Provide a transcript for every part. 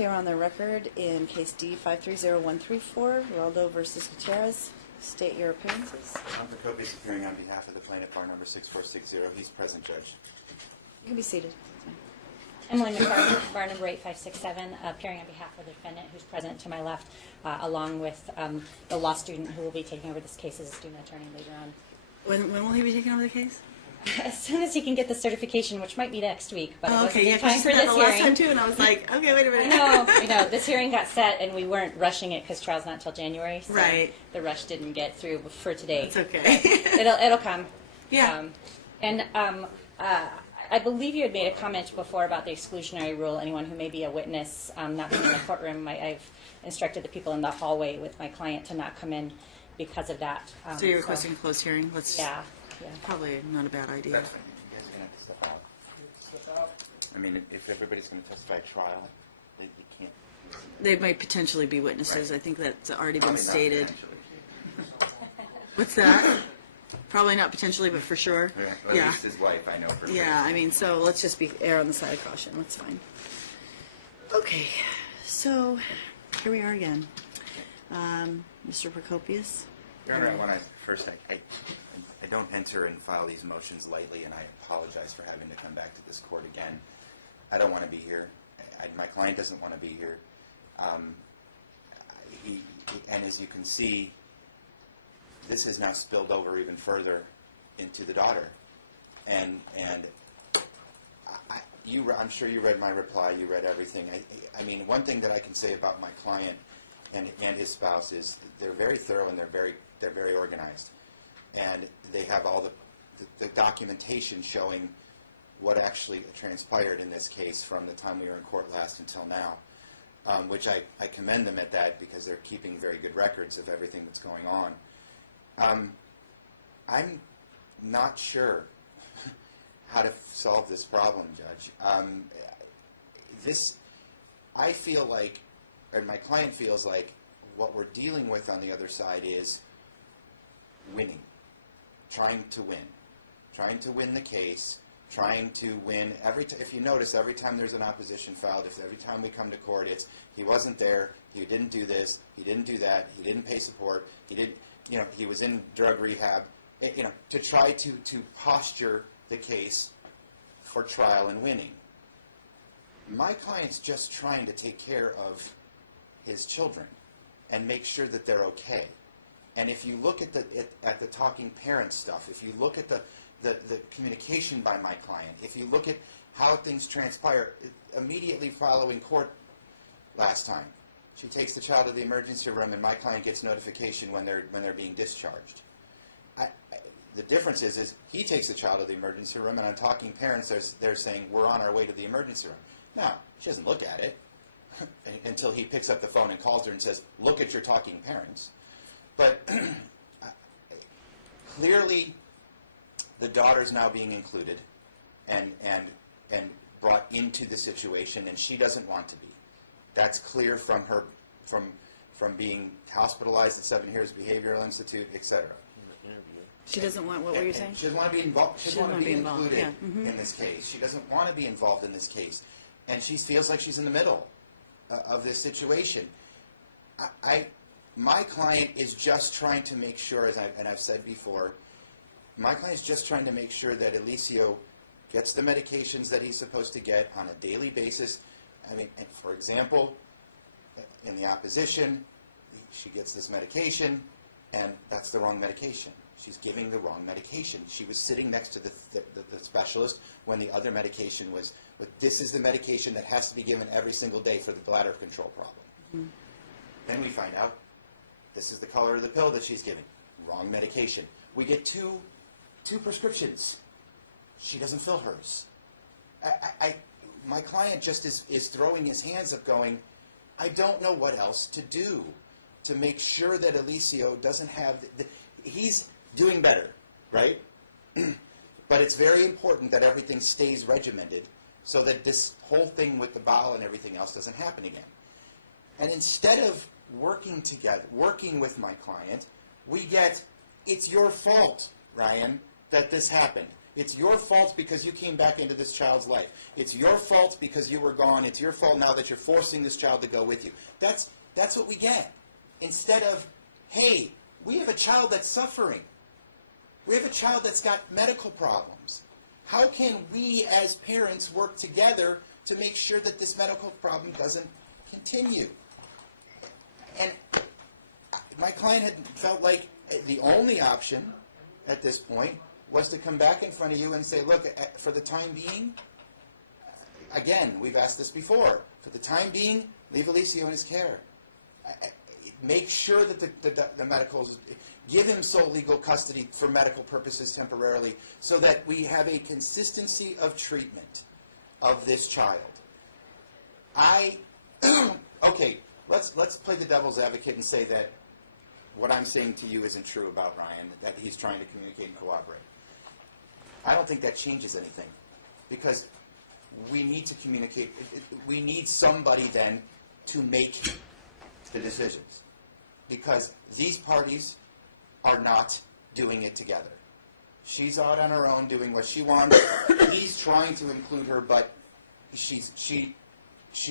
Okay, we're on the record in case D530134, Geraldo versus Gutierrez. State your appearances. I'm Procopius, appearing on behalf of the plaintiff, bar number 6460. He's present, Judge. You can be seated. Emily McCarthy, bar number 8567, appearing on behalf of the defendant, who's present to my left, along with the law student who will be taking over this case as a student attorney later on. When will he be taking over the case? As soon as he can get the certification, which might be next week, but it wasn't okay, in time for this last hearing. time too, and I was like, okay, wait a minute. I know. This hearing got set, and we weren't rushing it because trial's not until January. So Right. The rush didn't get through for today. It's okay. It'll come. Yeah. I believe you had made a comment before about the exclusionary rule. Anyone who may be a witness not being in the courtroom, I've instructed the people in the hallway with my client to not come in because of that. So you're requesting a closed hearing? Let's. Yeah. Probably not a bad idea. That's fine. You guys are going to have to step out. I mean, if everybody's going to testify at trial, you can't. They might potentially be witnesses. Right. I think that's already been Probably not stated. potentially. What's that? Probably not potentially, but for sure. Yeah. Well, at least his wife, I know for sure. Yeah, I mean, so let's just err on the side of caution. That's fine. Okay, so here we are again. Mr. Procopius? Your Honor, I don't enter and file these motions lightly, and I apologize for having to come back to this court again. I don't want to be here. My client doesn't want to be here. And as you can see, this has now spilled over even further into the daughter. And I'm sure you read my reply. You read everything. I mean, one thing that I can say about my client and his spouse is they're very thorough and they're very organized. And they have all the documentation showing what actually transpired in this case from the time we were in court last until now, which I commend them at that because they're keeping very good records of everything that's going on. I'm not sure how to solve this problem, Judge. I feel like, or my client feels like, what we're dealing with on the other side is winning. Trying to win the case, trying to win if you notice, every time there's an opposition filed, every time we come to court, it's he wasn't there, he didn't do this, he didn't do that, he didn't pay support, he was in drug rehab, to try to posture the case for trial and winning. My client's just trying to take care of his children and make sure that they're okay. And if you look at the talking parent stuff, if you look at the communication by my client, if you look at how things transpire immediately following court last time, she takes the child to the emergency room, and my client gets notification when they're being discharged. The difference is he takes the child to the emergency room, and on talking parents, they're saying we're on our way to the emergency room. Now she doesn't look at it until he picks up the phone and calls her and says, "Look at your talking parents." But clearly, the daughter's now being included and brought into the situation, and she doesn't want to be. That's clear from her, from being hospitalized at 7 Years Behavioral Institute, etc. She doesn't want, what were you saying? She doesn't want to be involved. She doesn't want to be included in this case. She doesn't want to be involved in this case, and she feels like she's in the middle of this situation. My client is just trying to make sure, and I've said before, my client is just trying to make sure that Alicio gets the medications that he's supposed to get on a daily basis. I mean, for example, in the opposition, she gets this medication, and that's the wrong medication. She's giving the wrong medication. She was sitting next to the specialist when the other medication was, this is the medication that has to be given every single day for the bladder control problem. Mm-hmm. Then we find out this is the color of the pill that she's giving. Wrong medication. We get two prescriptions. She doesn't fill hers. My client just is throwing his hands up going, I don't know what else to do to make sure that Alicio doesn't have... he's doing better, right? But it's very important that everything stays regimented so that this whole thing with the bowel and everything else doesn't happen again. And instead of working together, working with my client, we get, it's your fault, Ryan, that this happened. It's your fault because you came back into this child's life. It's your fault because you were gone. It's your fault now that you're forcing this child to go with you. That's what we get. Instead of, hey, we have a child that's suffering. We have a child that's got medical problems. How can we as parents work together to make sure that this medical problem doesn't continue? And my client had felt like the only option at this point was to come back in front of you and say, look, for the time being, again, we've asked this before, for the time being, leave Alicio in his care. Make sure that the medicals, give him sole legal custody for medical purposes temporarily so that we have a consistency of treatment of this child. Okay, let's play the devil's advocate and say that what I'm saying to you isn't true about Ryan, that he's trying to communicate and cooperate. I don't think that changes anything, because we need to communicate. We need somebody then to make the decisions, because these parties are not doing it together. She's out on her own doing what she wants. He's trying to include her, but she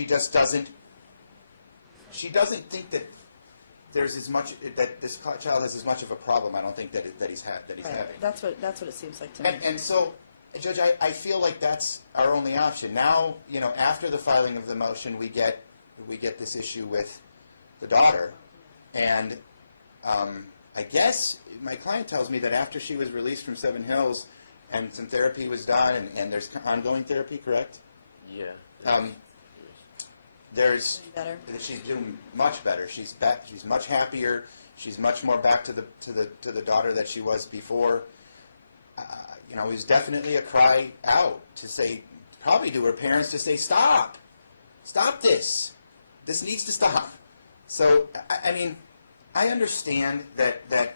just doesn't. She doesn't think that there's as much, that this child has as much of a problem. I don't think that he's having. That's what it seems like to me. And so, Judge, I feel like that's our only option. Now, after the filing of the motion, we get this issue with the daughter, and I guess my client tells me that after she was released from Seven Hills and some therapy was done, and there's ongoing therapy, correct? Yeah. Better. She's doing much better. She's much happier. She's much more back to the daughter that she was before. It was definitely a cry out to say, probably to her parents, to say, stop this. This needs to stop. So, I mean, I understand that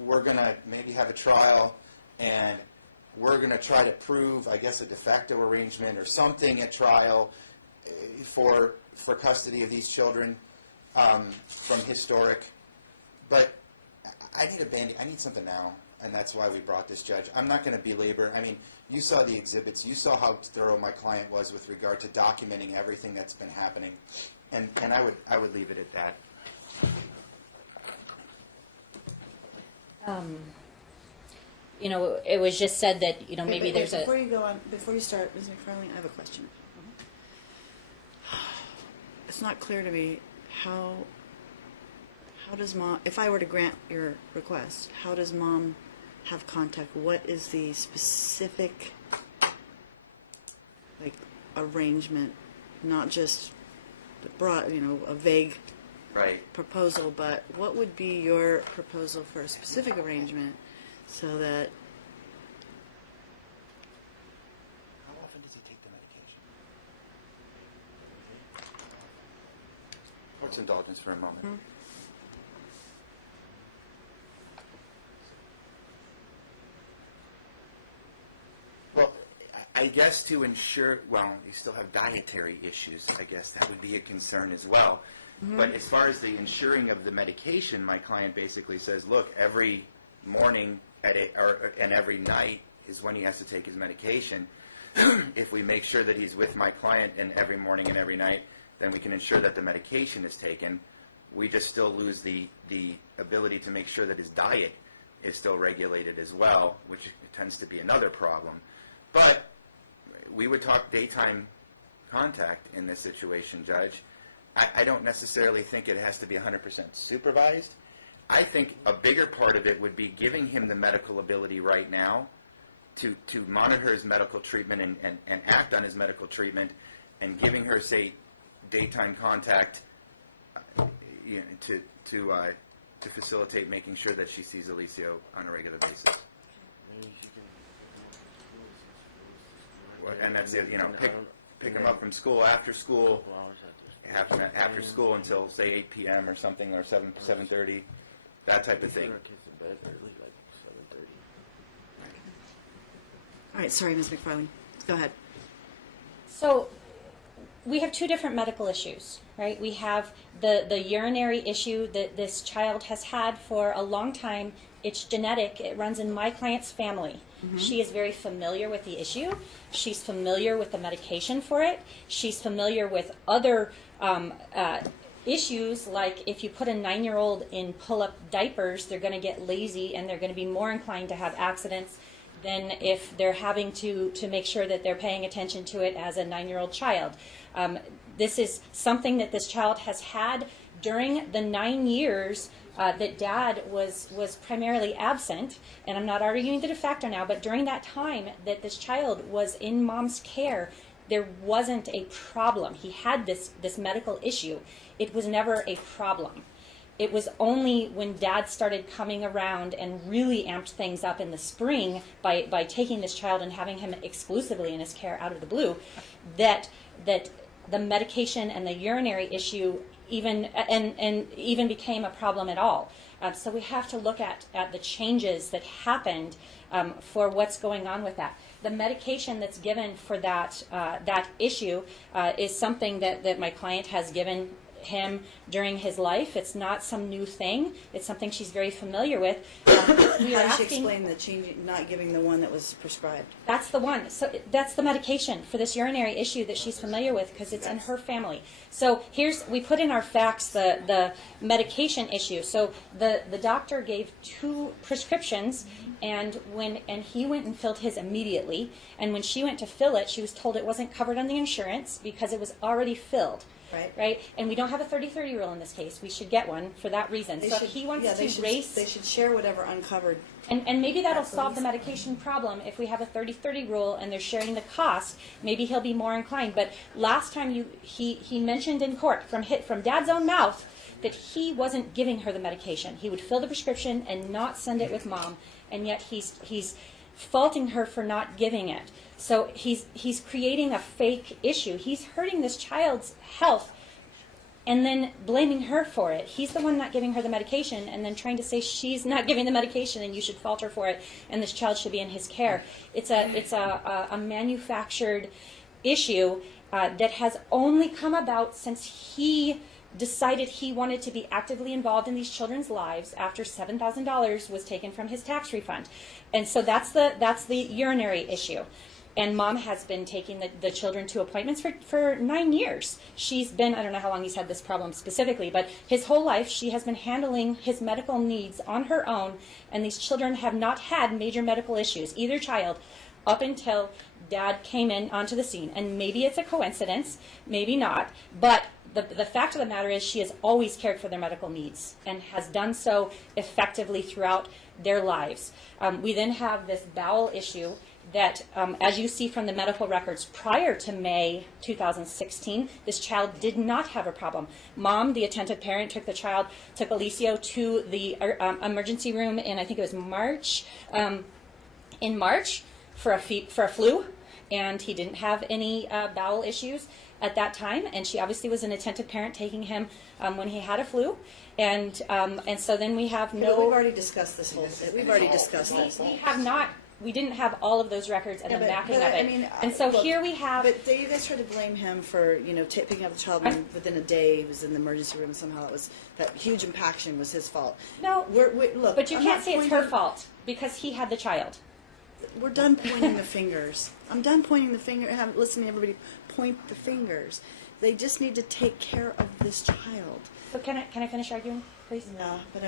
we're going to maybe have a trial and we're going to try to prove, I guess, a de facto arrangement or something at trial for custody of these children from historic. But I need something now, and that's why we brought this, Judge. I'm not going to belabor. I mean, you saw the exhibits. You saw how thorough my client was with regard to documenting everything that's been happening. And I would leave it at that. It was just said that, maybe there's Before you go on, before you start, Ms. McFarlane, I have a question. It's not clear to me how does Mom, if I were to grant your request, how does Mom have contact? What is the specific, arrangement, not just the broad, a vague proposal, but what would be your proposal for a specific arrangement so that... How often does he take the medication? Let's indulgence for a moment. Hmm? Well, I guess to ensure, you still have dietary issues. I guess that would be a concern as well. Mm-hmm. But as far as the ensuring of the medication, my client basically says, look, every morning and every night is when he has to take his medication. If we make sure that he's with my client and every morning and every night, then we can ensure that the medication is taken. We just still lose the ability to make sure that his diet is still regulated as well, which tends to be another problem. But we would talk daytime contact in this situation, Judge. I don't necessarily think it has to be 100% supervised. I think a bigger part of it would be giving him the medical ability right now to monitor his medical treatment and act on his medical treatment, and giving her, say, daytime contact to facilitate making sure that she sees Alicio on a regular basis. And that's it, pick him up from school, after school, after school until, say, 8 p.m. or something, or 7:30, that type of thing. All right, sorry, Ms. McFarlane. Go ahead. So we have two different medical issues, right? We have the urinary issue that this child has had for a long time It's genetic. It runs in my client's family. She is very familiar with the issue. She's familiar with the medication for it. She's familiar with other issues, like if you put a 9-year-old in pull-up diapers, they're going to get lazy and they're going to be more inclined to have accidents than if they're having to make sure that they're paying attention to it as a 9-year-old child. This is something that this child has had during the 9 years that dad was primarily absent, and I'm not arguing the de facto now, but during that time that this child was in mom's care, there wasn't a problem. He had this medical issue. It was never a problem. It was only when dad started coming around and really amped things up in the spring by taking this child and having him exclusively in his care out of the blue, that the medication and the urinary issue even became a problem at all. So we have to look at the changes that happened for what's going on with that. The medication that's given for that issue is something that my client has given him during his life. It's not some new thing. It's something she's very familiar with. How does she explain the change, not giving the one that was prescribed? That's the one. So that's the medication for this urinary issue that she's familiar with because it's in her family. So we put in our facts the medication issue. So the doctor gave 2 prescriptions, and he went and filled his immediately. And when she went to fill it, she was told it wasn't covered on the insurance because it was already filled. Right? And we don't have a 30-30 rule in this case. We should get one for that reason. So if he wants to race... They should share whatever uncovered... And maybe that'll solve the medication problem if we have a 30-30 rule and they're sharing the cost. Maybe he'll be more inclined. But last time he mentioned in court from Dad's own mouth that he wasn't giving her the medication. He would fill the prescription and not send it with Mom. And yet he's faulting her for not giving it. So he's creating a fake issue. He's hurting this child's health and then blaming her for it. He's the one not giving her the medication and then trying to say she's not giving the medication and you should fault her for it and this child should be in his care. It's a manufactured issue that has only come about since he decided he wanted to be actively involved in these children's lives after $7,000 was taken from his tax refund. And so that's the urinary issue. And Mom has been taking the children to appointments for 9 years. She's been, I don't know how long he's had this problem specifically, but his whole life she has been handling his medical needs on her own, and these children have not had major medical issues, either child, up until Dad came in onto the scene. And maybe it's a coincidence, maybe not, but the fact of the matter is she has always cared for their medical needs and has done so effectively throughout their lives. We then have this bowel issue that, as you see from the medical records prior to May 2016, this child did not have a problem. Mom, the attentive parent, took Alicio to the emergency room in, I think it was March, for a flu, and he didn't have any bowel issues at that time, and she obviously was an attentive parent taking him when he had a flu, and so then we have no... We've already discussed this whole... We've already discussed this. We have not... We didn't have all of those records and the mapping of it. And so here we have... But you guys tried to blame him for, picking up the child and within a day he was in the emergency room. Somehow that huge impaction was his fault. No, look, but you can't say it's her fault because he had the child. We're done pointing the fingers. I'm done pointing the finger. Listening to everybody point the fingers. They just need to take care of this child. So can I finish arguing, please? Yeah, but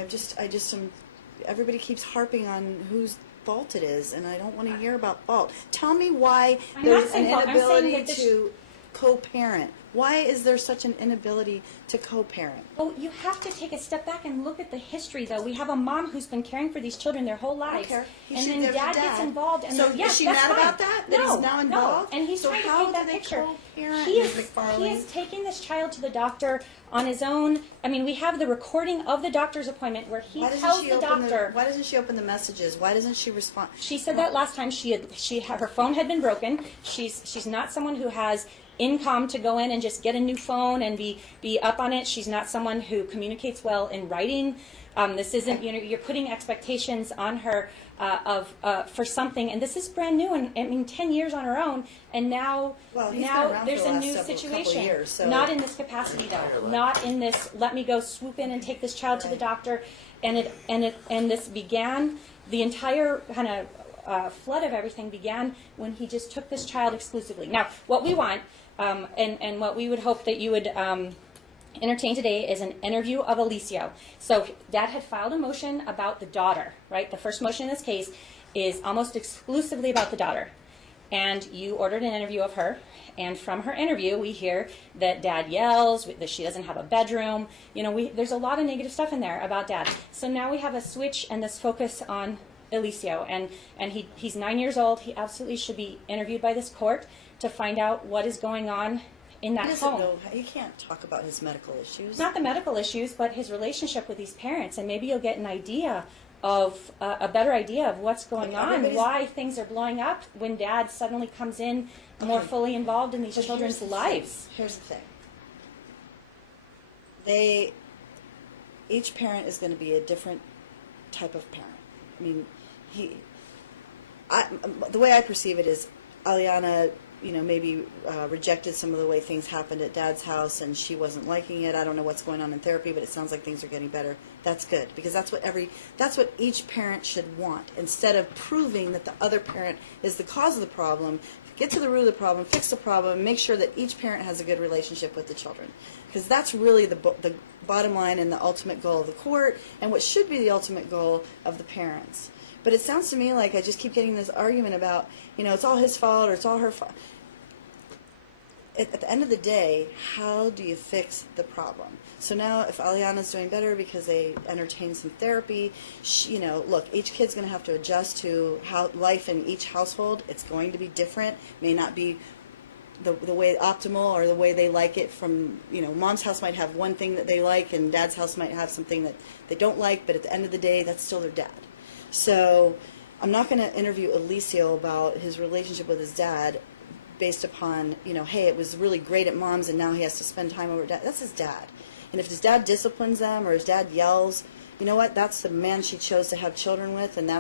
everybody keeps harping on whose fault it is, and I don't want to hear about fault. Tell me why there's an inability to co-parent. Why is there such an inability to co-parent? Well, you have to take a step back and look at the history, though. We have a mom who's been caring for these children their whole lives. And then dad gets involved. And so then, yes, is she that's mad fine. about that? That he's now involved? No. And he's trying to paint that picture. He is taking this child to the doctor on his own. I mean, we have the recording of the doctor's appointment where he tells the doctor... Why doesn't she open the messages? Why doesn't she respond? She said that last time. Her phone had been broken. She's not someone who has income to go in and just get a new phone and be up on it. She's not someone who communicates well in writing. This isn't, you're putting expectations on her for something, and this is brand new, and I mean 10 years on her own, and now there's a new situation. Years, so. Not in this capacity, though. Not in this, let me go swoop in and take this child to the doctor. and this began, the entire kind of flood of everything began when he just took this child exclusively. Now, what we want, and what we would hope that you would entertain today is an interview of Alicio. So Dad had filed a motion about the daughter, right? The first motion in this case is almost exclusively about the daughter. And you ordered an interview of her. And from her interview, we hear that Dad yells, that she doesn't have a bedroom. You know, there's a lot of negative stuff in there about Dad. So now we have a switch and this focus on Alicio. And he's 9 years old. He absolutely should be interviewed by this court to find out what is going on in that home. You can't talk about his medical issues. Not the medical issues, but his relationship with these parents. And maybe you'll get an idea of a better idea of what's going on, why things are blowing up when Dad suddenly comes in more fully involved in these children's lives. Here's the thing. Each parent is going to be a different type of parent. I mean, the way I perceive it is Aliana, you know, maybe rejected some of the way things happened at Dad's house, and she wasn't liking it. I don't know what's going on in therapy, but it sounds like things are getting better. That's good, because that's what each parent should want. Instead of proving that the other parent is the cause of the problem, get to the root of the problem, fix the problem, make sure that each parent has a good relationship with the children, because that's really the bottom line and the ultimate goal of the court, and what should be the ultimate goal of the parents. But it sounds to me like I just keep getting this argument about, you know, it's all his fault or it's all her fault. At the end of the day, how do you fix the problem? So now if Aliana's doing better because they entertain some therapy, you know, look, each kid's going to have to adjust to how life in each household. It's going to be different. May not be the way optimal or the way they like it from, you know, Mom's house might have one thing that they like and Dad's house might have something that they don't like, but at the end of the day, that's still their dad. So I'm not going to interview Alicio about his relationship with his dad based upon, you know, hey, it was really great at Mom's and now he has to spend time over Dad. That's his dad. And if his dad disciplines them or his dad yells, you know what, that's the man she chose to have children with, and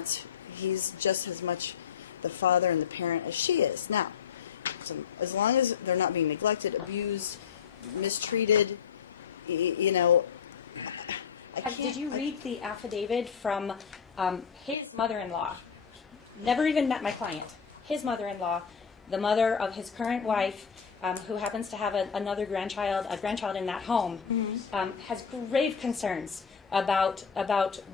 he's just as much the father and the parent as she is. Now, so as long as they're not being neglected, abused, mistreated, you know, I can't. Did you read the affidavit from his mother-in-law? Never even met my client. His mother-in-law, the mother of his current wife, who happens to have another grandchild in that home, has grave concerns about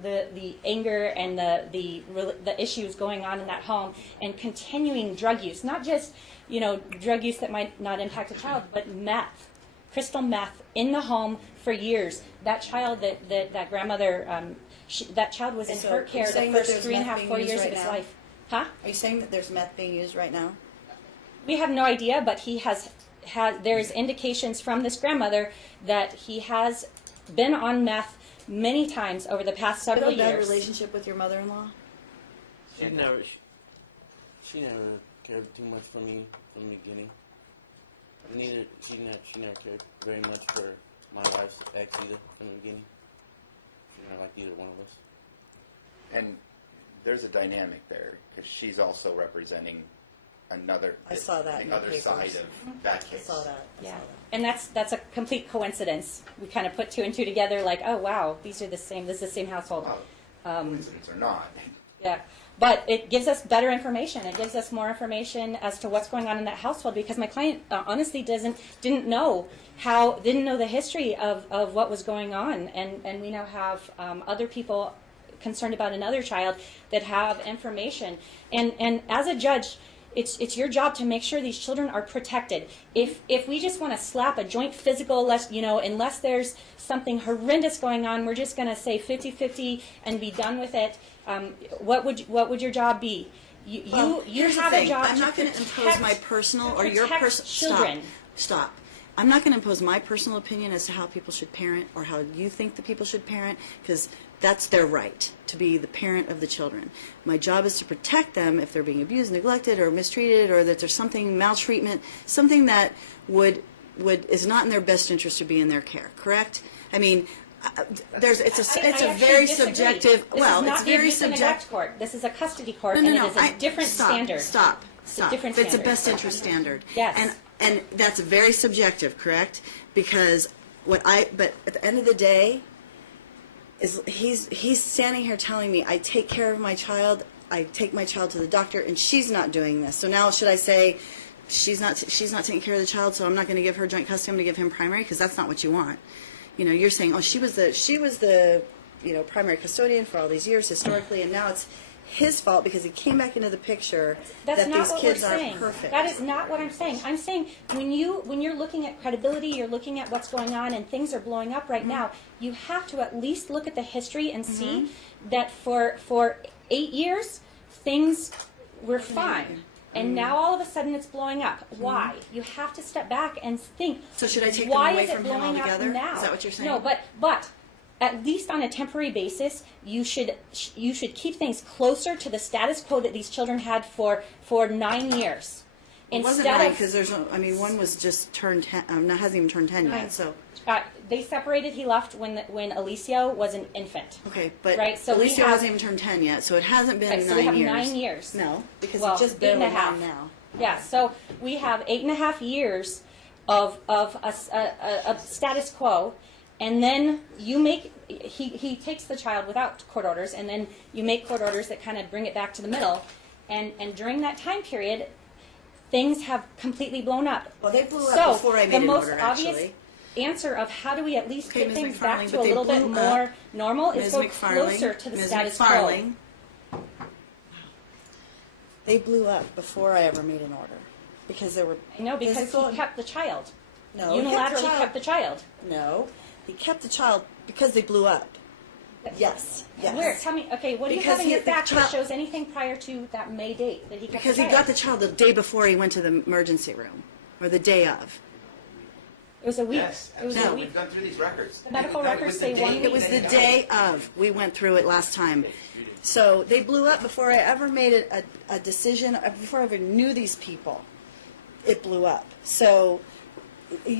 the anger and the issues going on in that home, and continuing drug use. Not just, you know, drug use that might not impact a child, but meth, crystal meth in the home for years. That child, that grandmother, that child was in her care the first 3.5, 4 years of his life. Huh? Are you saying that there's meth being used right now? We have no idea, but he has there's indications from this grandmother that he has been on meth many times over the past several years. You have a bad relationship with your mother-in-law? She never cared too much for me from the beginning. She never cared very much for my wife's ex either from the beginning. She never liked either one of us. And there's a dynamic there, because she's also representing another, I saw that in the other the side papers. of that case. I saw that. Yeah, and that's a complete coincidence. We kind of put two and two together, like, oh wow, these are the same. This is the same household. Coincidence or not. Yeah, but it gives us better information. It gives us more information as to what's going on in that household, because my client honestly didn't know the history of what was going on, and we now have other people concerned about another child that have information, and as a judge, it's your job to make sure these children are protected. If we just want to slap a joint physical, unless there's something horrendous going on, we're just going to say 50-50 and be done with it. What would your job be? You have a job. I'm not going to impose my personal or your personal children. Stop. I'm not going to impose my personal opinion as to how people should parent or how you think the people should parent, because that's their right to be the parent of the children. My job is to protect them if they're being abused, neglected, or mistreated, or that there's something, maltreatment, something that is not in their best interest to be in their care. Correct? I mean, it's a very subjective. It's very subjective. Court. This is a custody court, and it is a different standard. Stop. It's a different standard. It's a best interest standard. Yes. And that's very subjective, correct? Because but at the end of the day, he's standing here telling me I take care of my child, I take my child to the doctor, and she's not doing this. So now should I say she's not taking care of the child, so I'm not going to give her joint custody, I'm going to give him primary, because that's not what you want. You know, you're saying, oh, she was the primary custodian for all these years historically, and now it's his fault because he came back into the picture That's that not these what kids we're saying. aren't perfect. That is not what I'm saying. I'm saying when you're looking at credibility, you're looking at what's going on, and things are blowing up right now. You have to at least look at the history and see that for 8 years things were fine, and now all of a sudden it's blowing up. Why? You have to step back and think. So should I take them why away is it from him blowing up altogether? now? Is that what you're saying? No, but at least on a temporary basis, you should keep things closer to the status quo that these children had for 9 years. It wasn't 9 because one was just turned 10, hasn't even turned 10 yet. So they separated. He left when Alicia was an infant. okay, but right, so Alicia hasn't even turned 10 yet, so it hasn't been 9 years. So we have 9 years. No, because well, it's just 8 and a barely half 9 now. Yeah, so we have 8.5 years of a status quo, and then he takes the child without court orders, and then you make court orders that kind of bring it back to the middle, and during that time period, things have completely blown up. Well, they blew up before I made an order, the most obvious actually. answer of how do we at least get Ms. things McFarling, back to but a they little bit blew more up. normal is Ms. go McFarling, closer to the Ms. status McFarling, quo. they blew up before I ever made an order because there were No, because physical. he kept the child. No, Unilaterally kept the child. No, he kept the child because they blew up. Yes, yes. Where? Tell me. Okay, what do you Because have in your he- the facts that child- shows anything prior to that May date that he kept Because the he child? got the child the day before he went to the emergency room, or the day of. It was a week. Yes, It was a absolutely. week. We've gone through these records. The medical That records was say the 1 day week. It was the they day died. of. We went through it last time. So they blew up before I ever made a decision, before I ever knew these people. It blew up. So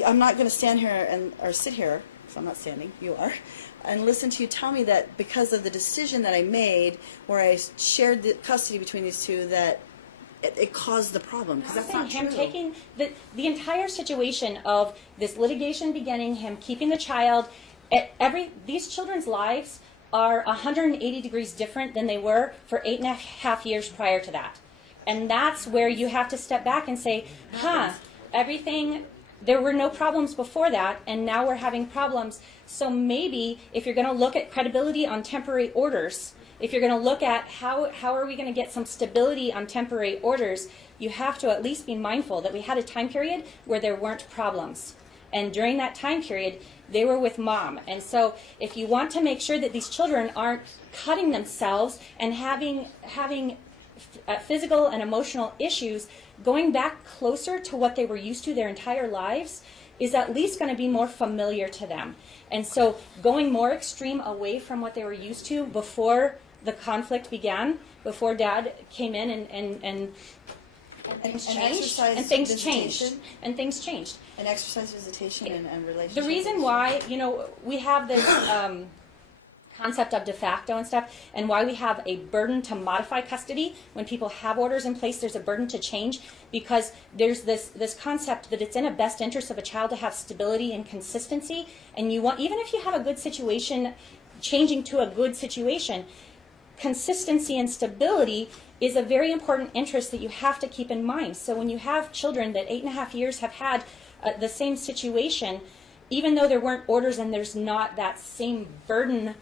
I'm not going to stand here or sit here, because I'm not standing, you are, and listen to you tell me that because of the decision that I made, where I shared the custody between these two, that it caused the problem, because that's not him true. taking the entire situation of this litigation beginning, him keeping the child, these children's lives are 180 degrees different than they were for 8.5 years prior to that. And that's where you have to step back and say, there were no problems before that, and now we're having problems. So maybe if you're going to look at credibility on temporary orders, if you're going to look at how are we going to get some stability on temporary orders, you have to at least be mindful that we had a time period where there weren't problems. And during that time period, they were with mom. And so if you want to make sure that these children aren't cutting themselves and having physical and emotional issues, going back closer to what they were used to their entire lives is at least going to be more familiar to them. And so going more extreme away from what they were used to before the conflict began, before Dad came in and things changed. And exercise visitation and relationship. The reason why, we have this concept of de facto and stuff, and why we have a burden to modify custody when people have orders in place, there's a burden to change, because there's this concept that it's in the best interest of a child to have stability and consistency, and you want, even if you have a good situation, changing to a good situation, consistency and stability is a very important interest that you have to keep in mind. So when you have children that 8.5 years have had the same situation, even though there weren't orders and there's not that same burden,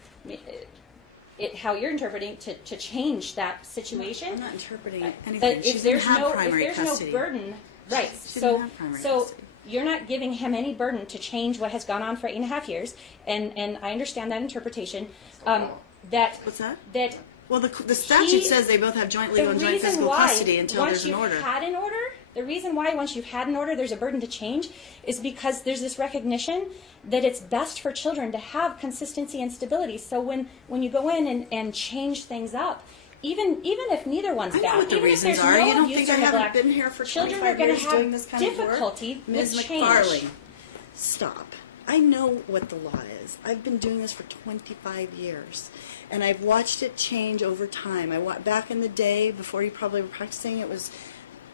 how you're interpreting to change that situation. I'm not interpreting anything. But She if didn't there's have no primary custody. burden, right? She didn't have primary custody. You're not giving him any burden to change what has gone on for 8.5 years, and I understand that interpretation. That What's that? That Well, the statute says they both have joint legal and joint physical custody until there's an order. The reason why once you've had an order there's a burden to change is because there's this recognition that it's best for children to have consistency and stability. So when you go in and change things up, even if neither one's I know bad, what the even if reasons there's are. no You don't abuse think or I haven't neglect, been here for children 25 are going years to have doing this kind of work? difficulty Ms. with change. McFarling, stop. I know what the law is. I've been doing this for 25 years, and I've watched it change over time. Back in the day, before you probably were practicing, it was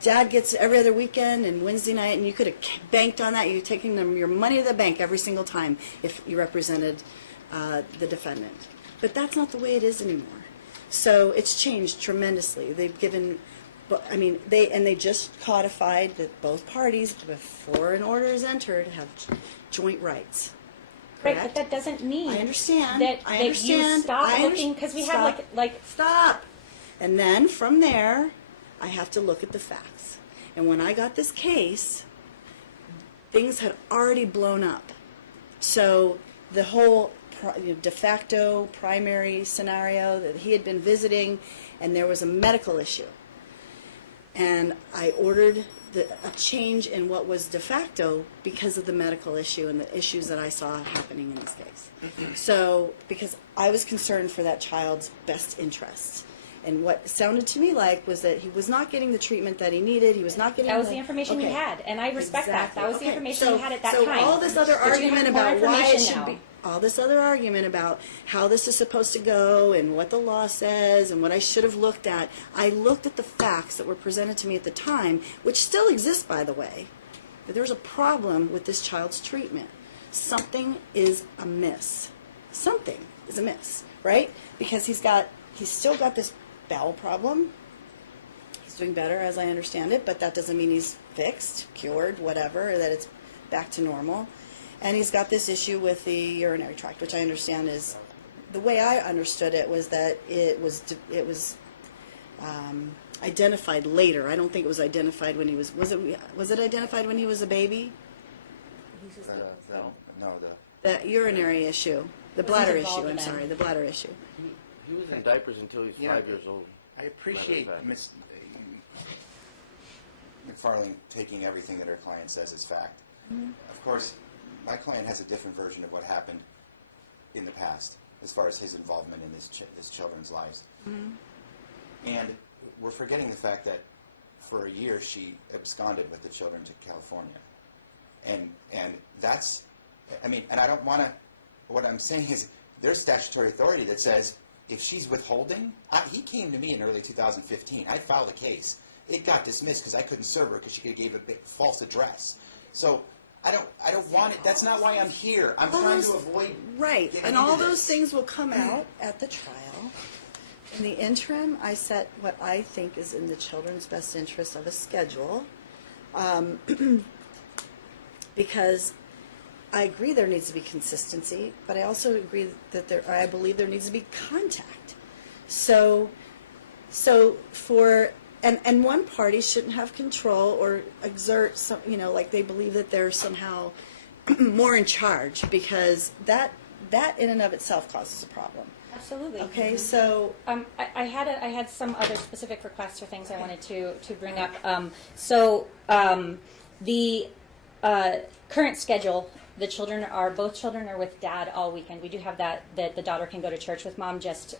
Dad gets every other weekend and Wednesday night, and you could have banked on that. You're taking your money to the bank every single time if you represented the defendant. But that's not the way it is anymore. So it's changed tremendously. They've given, they just codified that both parties, before an order is entered, have joint rights. Right, Correct? but that doesn't mean I understand. that you stop looking, because we have like Stop. And then from there, I have to look at the facts. And when I got this case, things had already blown up. So the whole de facto primary scenario that he had been visiting, and there was a medical issue. And I ordered a change in what was de facto because of the medical issue and the issues that I saw happening in this case. So, because I was concerned for that child's best interests. And what sounded to me like was that he was not getting the treatment that he needed. He was not getting. That was the information he had, and I respect that. That was the information he had at that time. So all this other argument about why it should be, now. all this other argument about how this is supposed to go and what the law says and what I should have looked at. I looked at the facts that were presented to me at the time, which still exist, by the way. That there's a problem with this child's treatment. Something is amiss. Something is amiss, right? Because he's still got this bowel problem. He's doing better, as I understand it, but that doesn't mean he's fixed, cured, whatever, or that it's back to normal. And he's got this issue with the urinary tract, which I understand is, the way I understood it was that it was identified later. I don't think it was identified when he was it identified when he was a baby? No, The urinary issue, the bladder issue, I'm sorry, the bladder issue. He was in diapers until he was 5 years old. I appreciate Ms. McFarlane taking everything that her client says as fact. Of course, my client has a different version of what happened in the past as far as his involvement in his children's lives. And we're forgetting the fact that for a year she absconded with the children to California. And that's, and I don't want to, what I'm saying is there's statutory authority that says if she's withholding, he came to me in early 2015. I filed a case. It got dismissed because I couldn't serve her because she gave a false address. So I don't want it. That's not why I'm here. I'm trying to avoid. Right, and all those things will come out at the trial. In the interim, I set what I think is in the children's best interest of a schedule, because I agree there needs to be consistency, but I also agree that I believe there needs to be contact. So for, and one party shouldn't have control or exert some, like they believe that they're somehow more in charge, because that in and of itself causes a problem. Absolutely. Okay, so I had some other specific requests or things I wanted to bring up. The current schedule, both children are with dad all weekend. We do have that the daughter can go to church with mom, just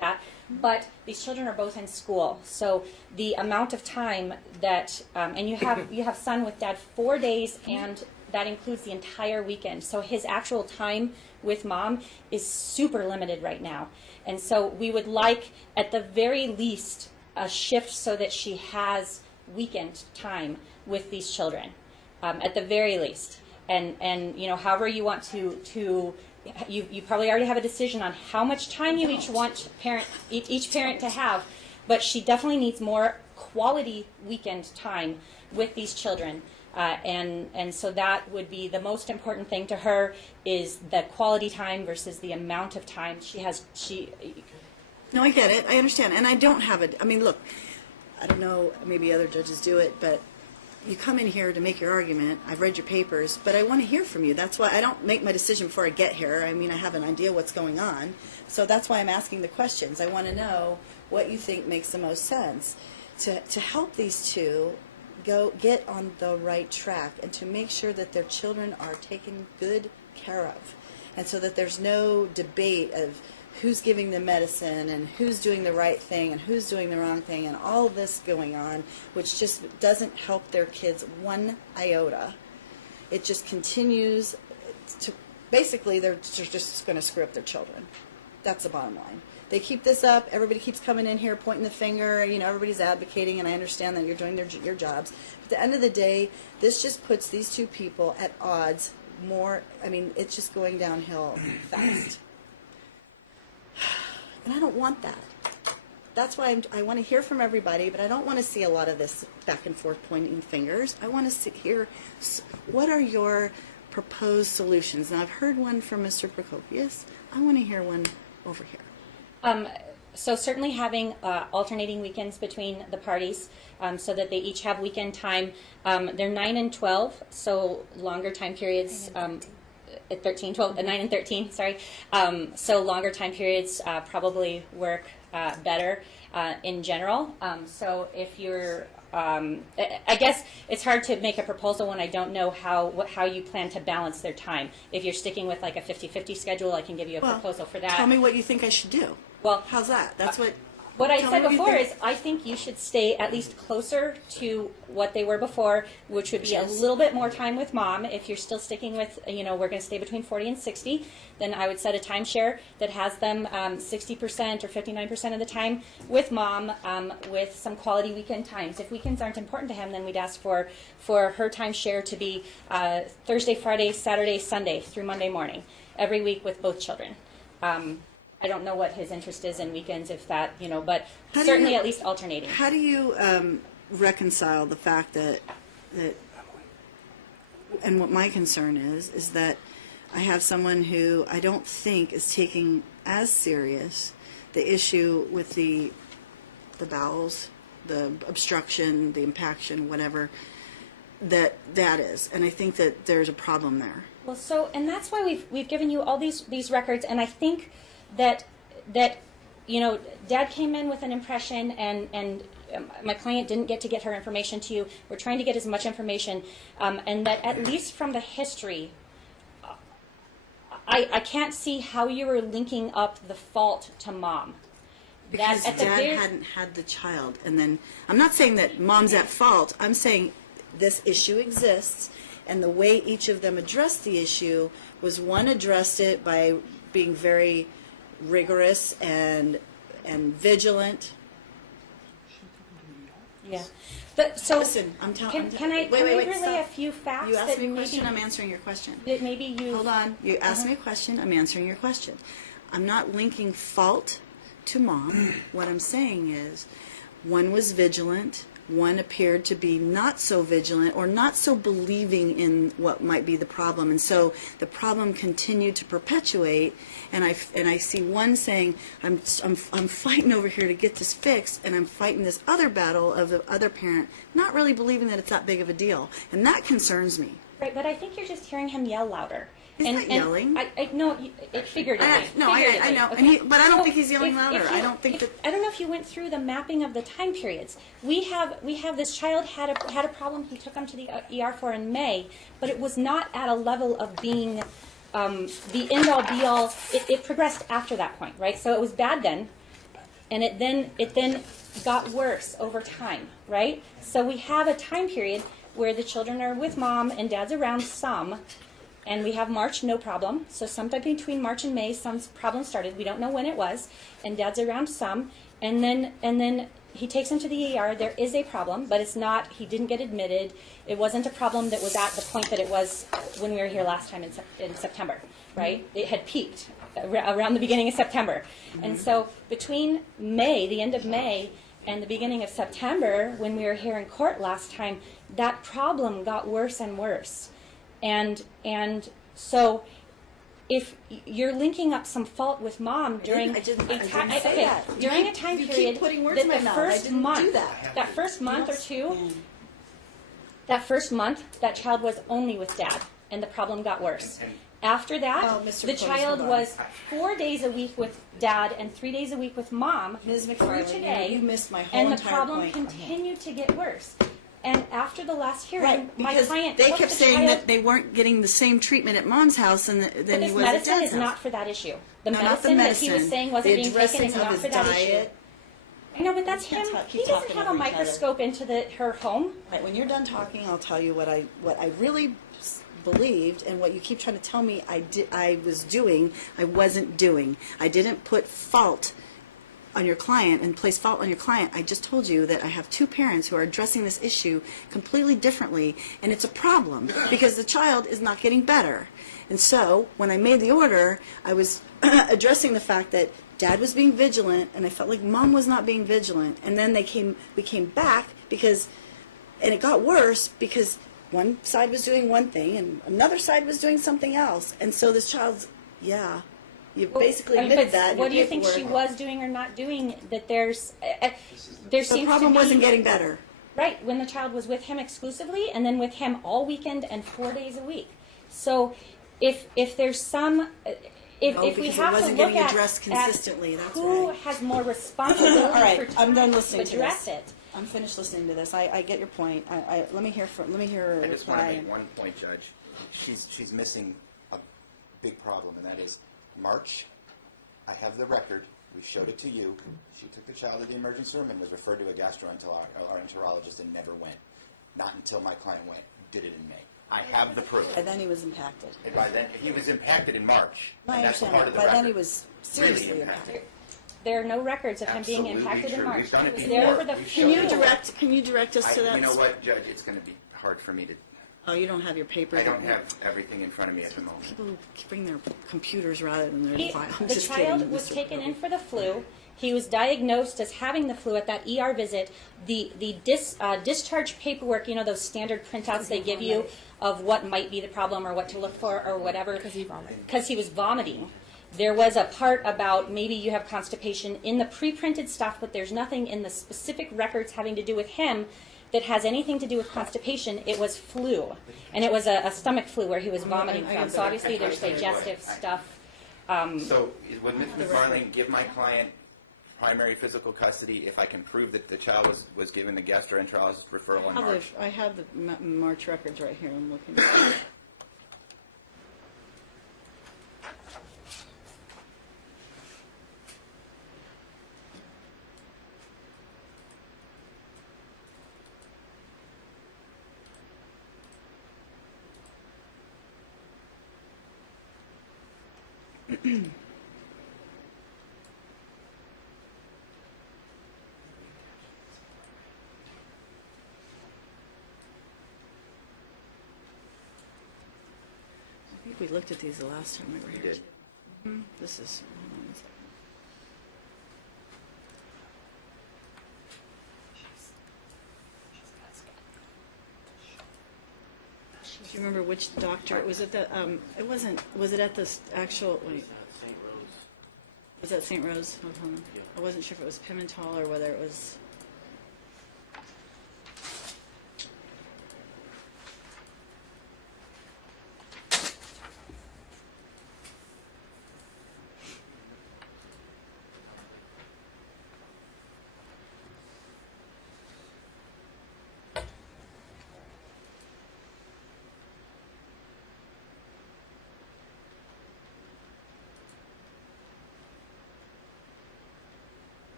that. But these children are both in school, so the amount of time that and you have son with dad 4 days, and that includes the entire weekend. So his actual time with mom is super limited right now. And so we would like, at the very least, a shift so that she has weekend time with these children, at the very least. And however you want to you probably already have a decision on how much time you each want each parent to have, but she definitely needs more quality weekend time with these children. And so that would be the most important thing to her, is the quality time versus the amount of time she has. no, I get it. I understand, and I don't have it. Look, I don't know. Maybe other judges do it, but you come in here to make your argument. I've read your papers, but I want to hear from you. That's why I don't make my decision before I get here. I have an idea what's going on, so that's why I'm asking the questions. I want to know what you think makes the most sense to help these two get on the right track, and to make sure that their children are taken good care of, and so that there's no debate of who's giving them medicine and who's doing the right thing and who's doing the wrong thing, and all of this going on, which just doesn't help their kids one iota. It just continues to, basically they're just going to screw up their children. That's the bottom line. They keep this up, everybody keeps coming in here pointing the finger, everybody's advocating, and I understand that you're doing your jobs. But at the end of the day, this just puts these two people at odds more. It's just going downhill fast. And I don't want that. That's why I want to hear from everybody, but I don't want to see a lot of this back and forth pointing fingers. I want to hear, what are your proposed solutions? Now, I've heard one from Mr. Procopius. I want to hear one over here. So certainly having alternating weekends between the parties so that they each have weekend time. They're 9 and 12, so longer time periods. 13, 12, 9 and 13, sorry. So longer time periods probably work better in general. So if you're, I guess it's hard to make a proposal when I don't know how you plan to balance their time. If you're sticking with like a 50-50 schedule, I can give you a proposal for that. Tell me what you think I should do. Well, how's that? That's what. What I Tell said me what you before think. is I think you should stay at least closer to what they were before, which would be a little bit more time with mom. If you're still sticking with, we're going to stay between 40 and 60, then I would set a timeshare that has them 60% or 59% of the time with mom with some quality weekend times. If weekends aren't important to him, then we'd ask for her timeshare to be Thursday, Friday, Saturday, Sunday through Monday morning, every week with both children. I don't know what his interest is in weekends, if that, but certainly at least alternating. How do you reconcile the fact that, and what my concern is that I have someone who I don't think is taking as serious the issue with the bowels, the obstruction, the impaction, whatever, that is. And I think that there's a problem there. Well, and that's why we've given you all these records, and I think that Dad came in with an impression, and my client didn't get her information to you. We're trying to get as much information, and that at least from the history, I can't see how you were linking up the fault to mom. Because Dad hadn't had the child, and then I'm not saying that mom's at fault. I'm saying this issue exists, and the way each of them addressed the issue was one addressed it by being very rigorous and vigilant. Yeah. But so listen, I'm telling. Can I relay stop. a few facts? You asked me a question. I'm answering your question. That maybe you hold on. You asked me a question. I'm answering your question. I'm not linking fault to mom. What I'm saying is, one was vigilant. One appeared to be not so vigilant or not so believing in what might be the problem, and so the problem continued to perpetuate. And I see one saying, I'm fighting over here to get this fixed, and I'm fighting this other battle of the other parent, not really believing that it's that big of a deal, and that concerns me. Right, but I think you're just hearing him yell louder. He's not yelling. I know it figuratively. I know, Okay? but I don't think he's yelling louder. I don't think that. I don't know if you went through the mapping of the time periods. We have this child had a problem. He took him to the ER for in May, but it was not at a level of being the end all be all. It progressed after that point, right? So it was bad then, and it then got worse over time, right? So we have a time period where the children are with mom and dad's around some. And we have March, no problem. So sometime between March and May, some problem started. We don't know when it was. And Dad's around some. And then he takes him to the ER. There is a problem, but it's not, he didn't get admitted. It wasn't a problem that was at the point that it was when we were here last time in September, right? It had peaked around the beginning of September. Mm-hmm. And so between May, the end of May, and the beginning of September, when we were here in court last time, that problem got worse and worse. And so if you're linking up some fault with mom during during a time you period keep putting words in my mouth. I didn't do that. That first month or two, that child was only with dad, and the problem got worse. After that, the child was 4 days a week with dad and 3 days a week with mom. Ms. through McFarland, today, you missed my whole and the entire problem point. continued to get worse. And after the last hearing, Right, my because client they took kept the saying child, that they weren't getting the same treatment at mom's house than but he this was at medicine dad's is house. not for that issue. The No, not the medicine that he was medicine. saying wasn't The being taken addressing is of not his for that diet. issue. I know, but that's him. He doesn't have a microscope into her home. Right, when you're done talking, I'll tell you what I really believed, and what you keep trying to tell me I was doing, I wasn't doing. I didn't put fault on your client and place fault on your client. I just told you that I have two parents who are addressing this issue completely differently, and it's a problem because the child is not getting better. And so when I made the order, I was addressing the fact that Dad was being vigilant, and I felt like Mom was not being vigilant. And then we came back and it got worse because one side was doing one thing and another side was doing something else. And so this child's, you basically admitted that. What do you think she was doing or not doing? That there The seems problem to be, wasn't getting better. Right, when the child was with him exclusively, and then with him all weekend and 4 days a week. So, if there's some, if we have to look consistently, that's who right. has more responsibility All right, for I'm done to listening to address this. it. I'm finished listening to this. I get your point. Let me hear I just want to reply. make one point, Judge. She's missing a big problem, and that is March. I have the record. We showed it to you. She took the child to the emergency room and was referred to a gastroenterologist and never went. Not until my client went. Did it in May. I have the proof. By then he was impacted. And by then, he was impacted in March. I and that's understand part that. of the By then he record. was seriously Really impacted. There are no records of him being Absolutely impacted in true. March. We've done it He was before. there for the We've flu. shown Can you direct us to that? You know what, Judge? It's going to be hard for me to. Oh, you don't have your paper. I don't have everything in front of me at the moment. People bring their computers rather than their file. I'm The just child kidding, was Mr. taken in Kirby. for the flu. He was diagnosed as having the flu at that ER visit. The discharge paperwork, you know, those standard printouts they give you of what might be the problem or what to look for or whatever. Because he was vomiting. There was a part about maybe you have constipation in the pre-printed stuff, but there's nothing in the specific records having to do with him that has anything to do with constipation. It was flu. And it was a stomach flu where he was vomiting from. So obviously there's digestive stuff. So would Ms. McFarlane give my client primary physical custody if I can prove that the child was given the gastroenterologist referral in March? I have the March records right here. I'm looking at it. I think we looked at these the last time we were here. did. This is. Do you remember which doctor? Was it the? It wasn't. Was it at the actual? Wait. St. Rose. Was that St. Rose? I wasn't sure if it was Pimentel or whether it was.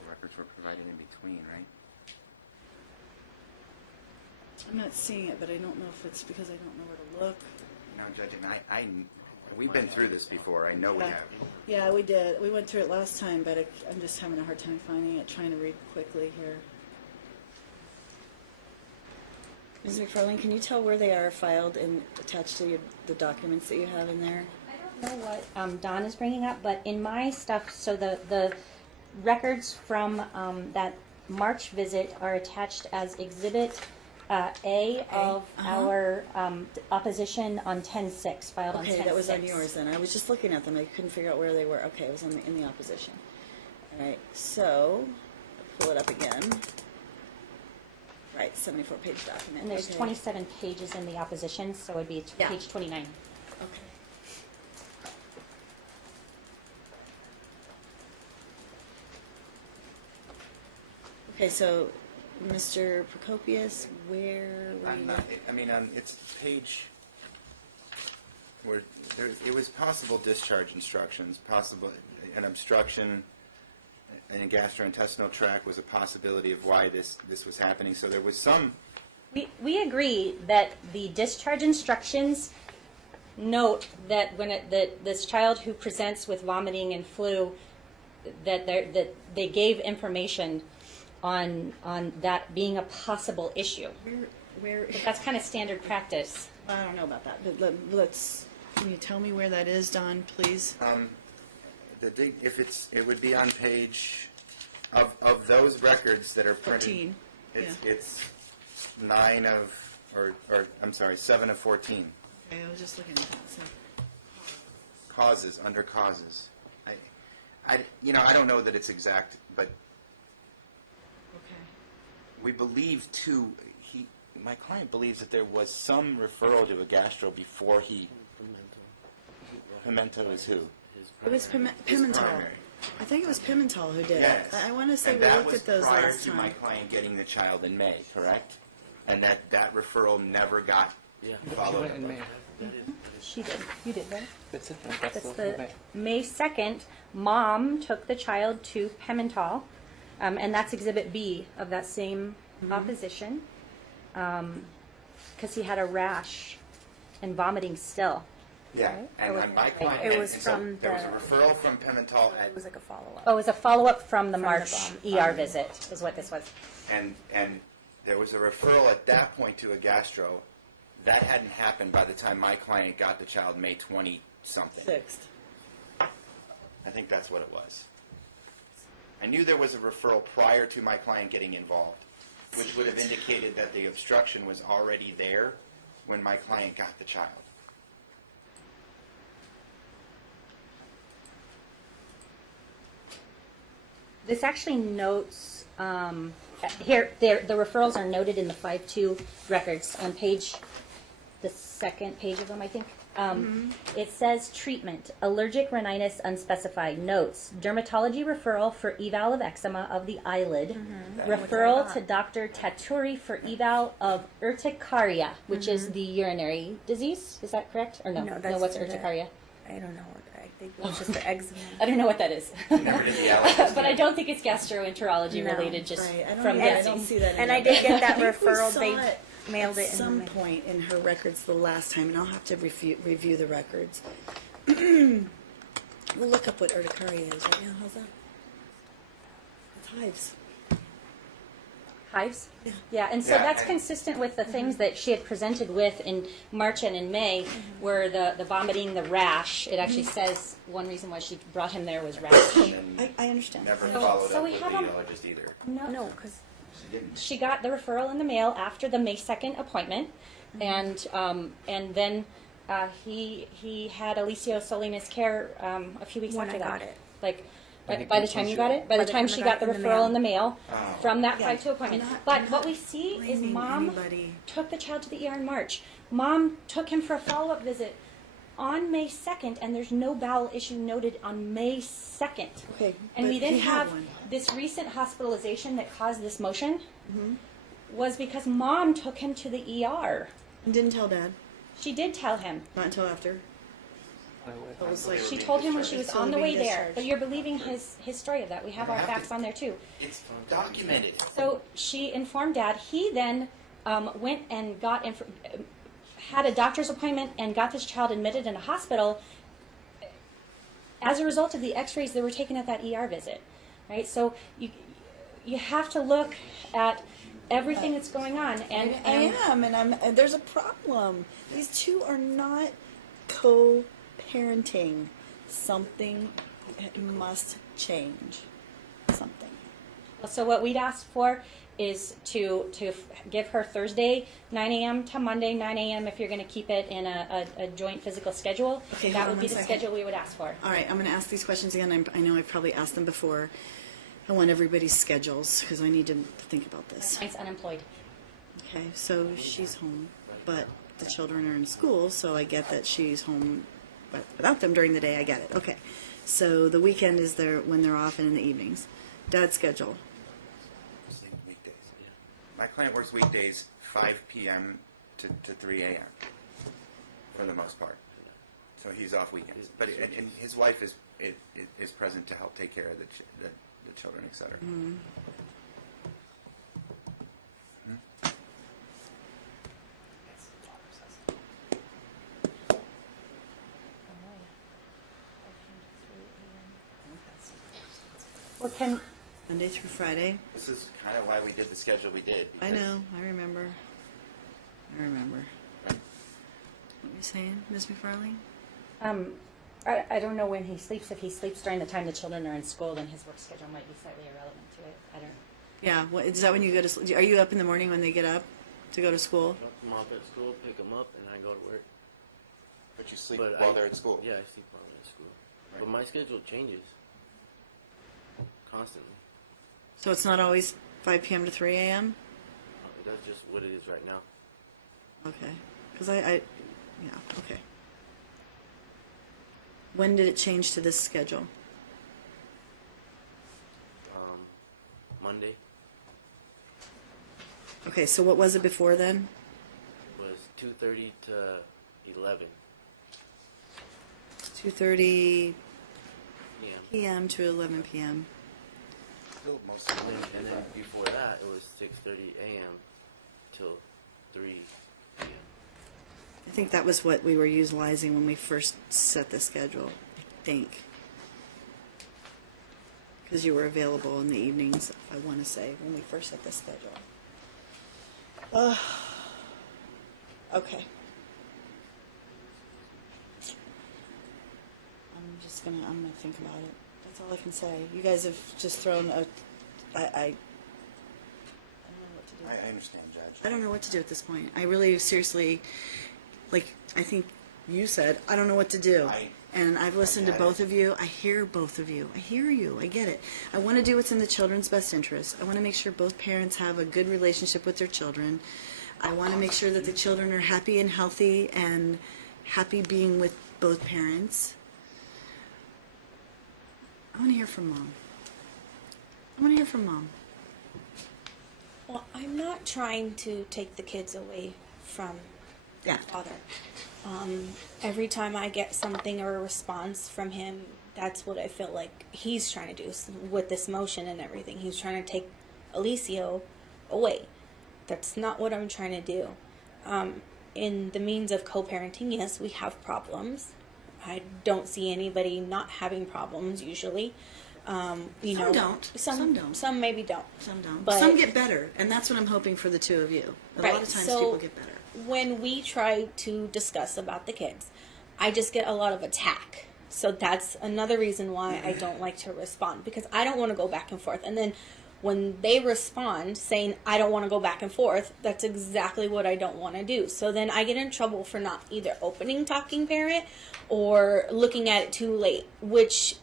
The records were provided in between, right? I'm not seeing it, but I don't know if it's because I don't know where to look. No, Judge, and we've been through this before. I know we have. Yeah, we did. We went through it last time, but I'm just having a hard time finding it, trying to read quickly here. Ms. McFarlane, can you tell where they are filed and attached to the documents that you have in there? I don't know what Don is bringing up, but in my stuff, so the records from that March visit are attached as Exhibit A of our opposition on 10-6, filed on 10-6. Okay, that was on yours then. I was just looking at them. I couldn't figure out where they were. Okay, it was in the opposition. All right, so pull it up again. Right, 74-page document. And there's Okay. 27 pages in the opposition, so it would be Yeah. page 29. Okay. Okay, so Mr. Procopius, where were I'm you? not, I mean, it's page where it was possible discharge instructions, possible an obstruction in a gastrointestinal tract was a possibility of why this was happening. So there was some. We agree that the discharge instructions note that that this child who presents with vomiting and flu, that they gave information on that being a possible issue. Where? But that's kind of standard practice. I don't know about that, but let's. Can you tell me where that is, Don, please? It would be on page of those records that are printed. 14. It's 7 of 14. Okay, I was just looking at that. So. Causes, under causes. I don't know that it's exact, but Okay. we believe too. My client believes that there was some referral to a gastro before he. Pimento is who? It was Pimentel. Primary. I think it was Pimentel who did Yes. it. I want to say And we that looked was at those prior last to my time. client getting the child in May, correct? And that referral never got followed up. She did. You did, right? That's it. That's the May 2nd, mom took the child to Pimental, and that's Exhibit B of that same opposition, because he had a rash and vomiting still. Yeah, and my client, It was and so from there was a the- referral from Pimentel It was like a follow-up. Oh, it was a follow-up from the the March ER visit, is what this was. and there was a referral at that point to a gastro. That hadn't happened by the time my client got the child May 20-something. 6th. I think that's what it was. I knew there was a referral prior to my client getting involved, which would have indicated that the obstruction was already there when my client got the child. This actually notes, here, the referrals are noted in the 5-2 records on the second page of them, I think. It says treatment, allergic rhinitis unspecified, notes, dermatology referral for eval of eczema of the eyelid, referral to Dr. Taturi for eval of urticaria, which is the urinary disease. Is that correct? Or no? No, No, that's what's the- urticaria? I don't know. I think it was just the eczema. I don't know what that is. Never did the allergist. But I don't think it's gastroenterology No. related, just Right. I don't, from I guessing. don't see that. And in I there. did get that I think we referral. saw They it mailed it at in some the mail. point in her records the last time, and I'll have to review the records. We'll look up what urticaria is right now. How's that? It's hives. Hives? Yeah. Yeah, and so Yeah, that's and- consistent with the things that she had presented with in March and in May, where the vomiting, the rash, it actually says one reason why she brought him there was rash. And I understand. never I followed so up we with the have 'em- allergist either. No, because She didn't. She got the referral in the mail after the May 2nd appointment, and then he had Alicio Solinas care a few weeks when after I that. got it. Like, by the time you got it? By the time she got the it in the referral mail. in the mail Oh. from that Yeah, 5-2 appointment. I'm But not what we see is blaming mom anybody. took the child to the ER in March. Mom took him for a follow-up visit on May 2nd, and there's no bowel issue noted on May 2nd. Okay, And but we then he had have one. this recent hospitalization that caused this motion was because mom took him to the ER. And didn't tell Dad. She did tell him. Not until after. It was like She told him when she was Still on the way being there. discharged. But you're believing his story of that. We have I our have facts to. on there too. It's documented. So she informed Dad. He then went and had a doctor's appointment and got this child admitted in a hospital as a result of the X-rays that were taken at that ER visit, right? So you have to look at everything that's going on, and I am, and there's a problem. These two are not co-parenting. Something must change. Something. so what we'd ask for is to give her Thursday 9 a.m. to Monday 9 a.m. if you're going to keep it in a joint physical schedule. Okay, that hold on would be one the second. schedule we would ask for. All right, I'm going to ask these questions again. I know I've probably asked them before. I want everybody's schedules because I need to think about this. Client's unemployed. Okay, so she's home, but the children are in school, so I get that she's home, but without them during the day, I get it. Okay, so the weekend is when they're off and in the evenings. Dad's schedule. Same weekdays. My client works weekdays 5 p.m. to 3 a.m. for the most part. So he's off weekends. But and his wife is present to help take care of the children, etc. Well, can Monday through Friday. This is kind of why we did the schedule we did. I because- know. I remember. What were you saying, Ms. McFarlane? I don't know when he sleeps. If he sleeps during the time the children are in school, then his work schedule might be slightly irrelevant to it. I don't know. Yeah. What, is that when you go to? Are you up in the morning when they get up to go to school? Drop them off at school, pick them up, and I go to work. But you sleep But while they're at school. Yeah, I sleep while they're at school. Right. But my schedule changes constantly. So it's not always 5 p.m. to 3 a.m. That's just what it is right now. Okay. Because yeah. Okay. When did it change to this schedule? Monday Okay. So what was it before then? was 2:30 to 11. 2:30 Yeah. p.m. to 11 p.m. Still most of the And then before that, it was 6:30 a.m. till 3 p.m. I think that was what we were utilizing when we first set the schedule. I think. Because you were available in the evenings, I want to say, when we first set the schedule. Okay. I'm gonna think about it. That's all I can say. You guys have just thrown a, I don't know what to do. I understand, Judge. I don't know what to do at this point. I really seriously, like, I think you said, I don't know what to do. And I've listened to get both it. of you. I hear both of you. I hear you. I get it. I want to do what's in the children's best interest. I want to make sure both parents have a good relationship with their children. I want to make sure that the children are happy and healthy and happy being with both parents. I want to hear from Mom. Well, I'm not trying to take the kids away from Yeah. father. Every time I get something or a response from him, that's what I feel like he's trying to do with this motion and everything. He's trying to take Alicio away. That's not what I'm trying to do. In the means of co-parenting, yes, we have problems. I don't see anybody not having problems usually. You know, don't. Some don't. Some maybe don't. Some don't. But- Some get better, and that's what I'm hoping for the two of you. A lot of times people get better. When we try to discuss about the kids, I just get a lot of attack. So that's another reason why I don't like to respond, because I don't want to go back and forth. And then when they respond saying, I don't want to go back and forth, that's exactly what I don't want to do. So then I get in trouble for not either opening Talking Parent or looking at it too late, which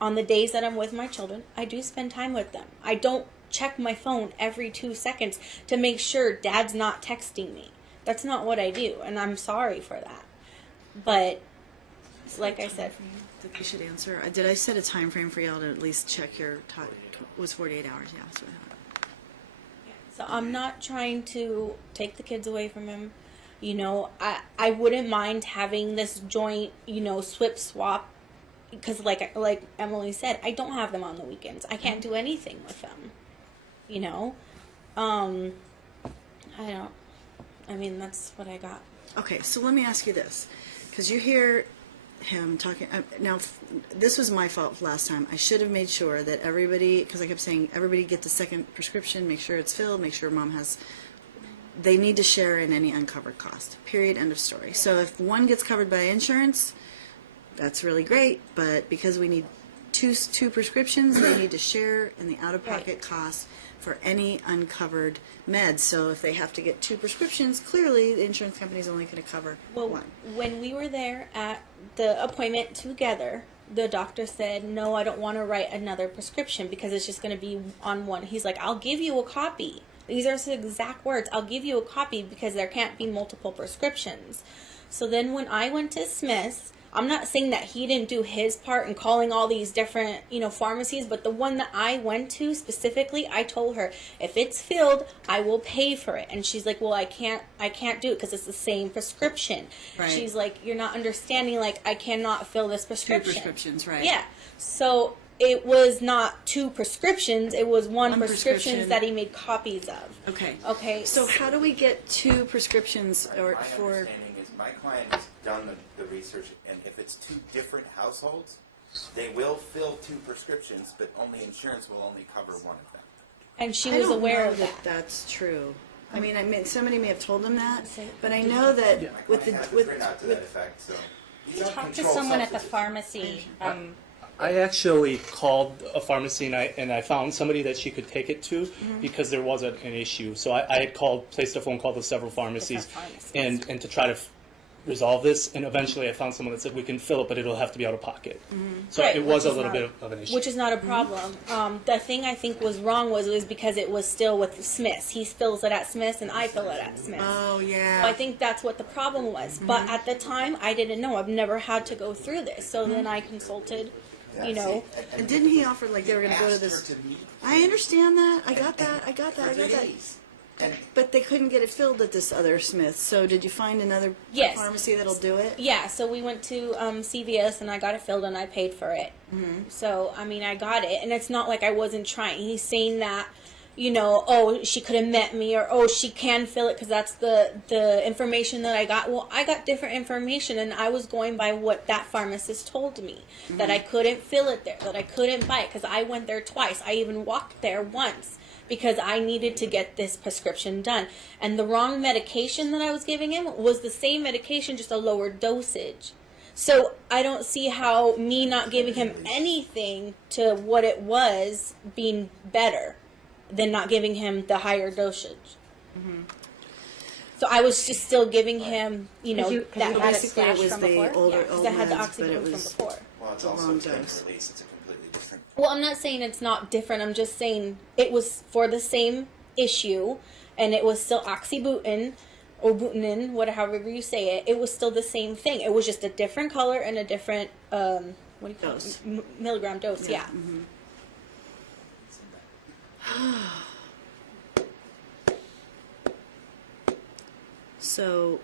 on the days that I'm with my children, I do spend time with them. I don't check my phone every 2 seconds to make sure Dad's not texting me. That's not what I do, and I'm sorry for that. But like I said, That you should answer. Did I set a time frame for y'all to at least check your time? It was 48 hours, yeah. That's what I had. so I'm not trying to take the kids away from him. You know, I wouldn't mind having this joint, you know, swap, because like Emily said, I don't have them on the weekends. I can't do anything with them. You know, I mean, that's what I got. Okay, so let me ask you this, because you hear him talking. Now, this was my fault last time. I should have made sure that everybody, because I kept saying everybody get the second prescription, make sure it's filled, make sure Mom has. They need to share in any uncovered cost. Period. End of story. So if one gets covered by insurance, that's really great. But because we need two prescriptions, they need to share in the out-of-pocket costs for any uncovered meds. So if they have to get 2 prescriptions, clearly the insurance company is only going to cover one. When we were there at the appointment together, the doctor said, no, I don't want to write another prescription because it's just going to be on one. He's like, I'll give you a copy. These are his exact words. I'll give you a copy because there can't be multiple prescriptions. So then when I went to Smith's, I'm not saying that he didn't do his part in calling all these different, you know, pharmacies, but the one that I went to specifically, I told her, if it's filled, I will pay for it. And she's like, well, I can't do it because it's the same prescription. Right. She's like, you're not understanding, like, I cannot fill this prescription. 2 prescriptions, right. Yeah. So it was not 2 prescriptions, it was one prescription prescription that he made copies of. Okay. Okay. So how do we get 2 prescriptions or My for? understanding is my client has done the research, and if it's 2 different households, They will fill 2 prescriptions, but only insurance will only cover one of them. And she I was don't aware know of that. that's true. I mean, somebody may have told them that, but I know that My with client has the, it written out to that effect, so. You don't Talk to control someone at the substances. pharmacy. I actually called a pharmacy and I found somebody that she could take it to because there was an issue. So I had placed a phone call to several pharmacies, Different pharmacies. and to try to resolve this. And eventually I found someone that said we can fill it, but it'll have to be out of pocket. So Right, it was which a is little not bit of an issue. Which is not a problem. The thing I think was wrong was because it was still with Smith's. He fills it at Smith's and I fill it at Smith's. oh yeah. So I think that's what the problem was. But at the time, I didn't know. I've never had to go through this. So then I consulted, you know. And didn't he offer like they were going to go to Asked this? her to meet I understand that. I got that. I got for that. days. And But they couldn't get it filled at this other Smith. So did you find another Yes. pharmacy that'll do it? Yeah, so we went to CVS and I got it filled and I paid for it. So, I mean, I got it. And it's not like I wasn't trying. He's saying that, you know, oh, she could have met me or, oh, she can fill it because that's the information that I got. Well, I got different information and I was going by what that pharmacist told me. That I couldn't fill it there, that I couldn't buy it because I went there twice. I even walked there once because I needed to get this prescription done. And the wrong medication that I was giving him was the same medication, just a lower dosage. So I don't see how me not giving him anything to what it was being better than not giving him the higher dosage. So I was just still giving him, you know, Cause you that had it Basically, it slashed was from the before? older, because old I had the meds, but oxybute it from was before. well, it's The also wrong extended dose. release. It's a completely different. Well, I'm not saying it's not different. I'm just saying it was for the same issue, and it was still oxybutin or butinin, whatever you say it. It was still the same thing. It was just a different color and a different what do you call Dose. it? Milligram dose. Yeah. So,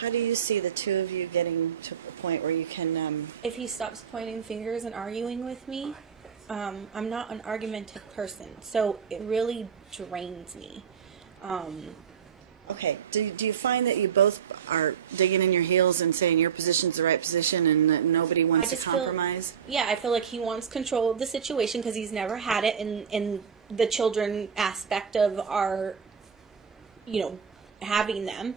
how do you see the two of you getting to a point where you can? If he stops pointing fingers and arguing with me, I'm not an argumentative person, so it really drains me. Okay. Do you find that you both are digging in your heels and saying your position's the right position and that nobody wants to just feel- compromise? Yeah, I feel like he wants control of the situation because he's never had it in the children aspect of our, you know, having them,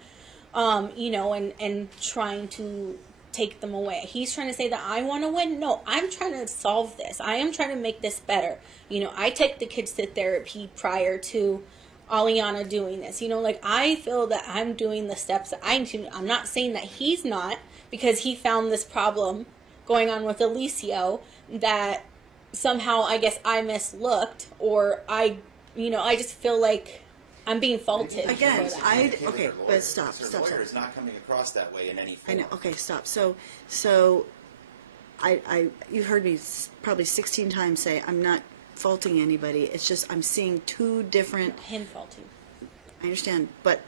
you know, and trying to take them away. He's trying to say that I want to win. No, I'm trying to solve this. I am trying to make this better. You know, I take the kids to therapy prior to Aliana doing this. You know, like I feel that I'm doing the steps that I need to. I'm not saying that he's not, because he found this problem going on with Alicio that somehow I guess I mislooked, or I just feel like I'm being faulted. Again, for that. okay, but stop. Her lawyer is not coming across that way in any I form. know. Okay, stop. So, you've heard me probably 16 times say I'm not faulting anybody. It's just I'm seeing two different. Him faulting. I understand, but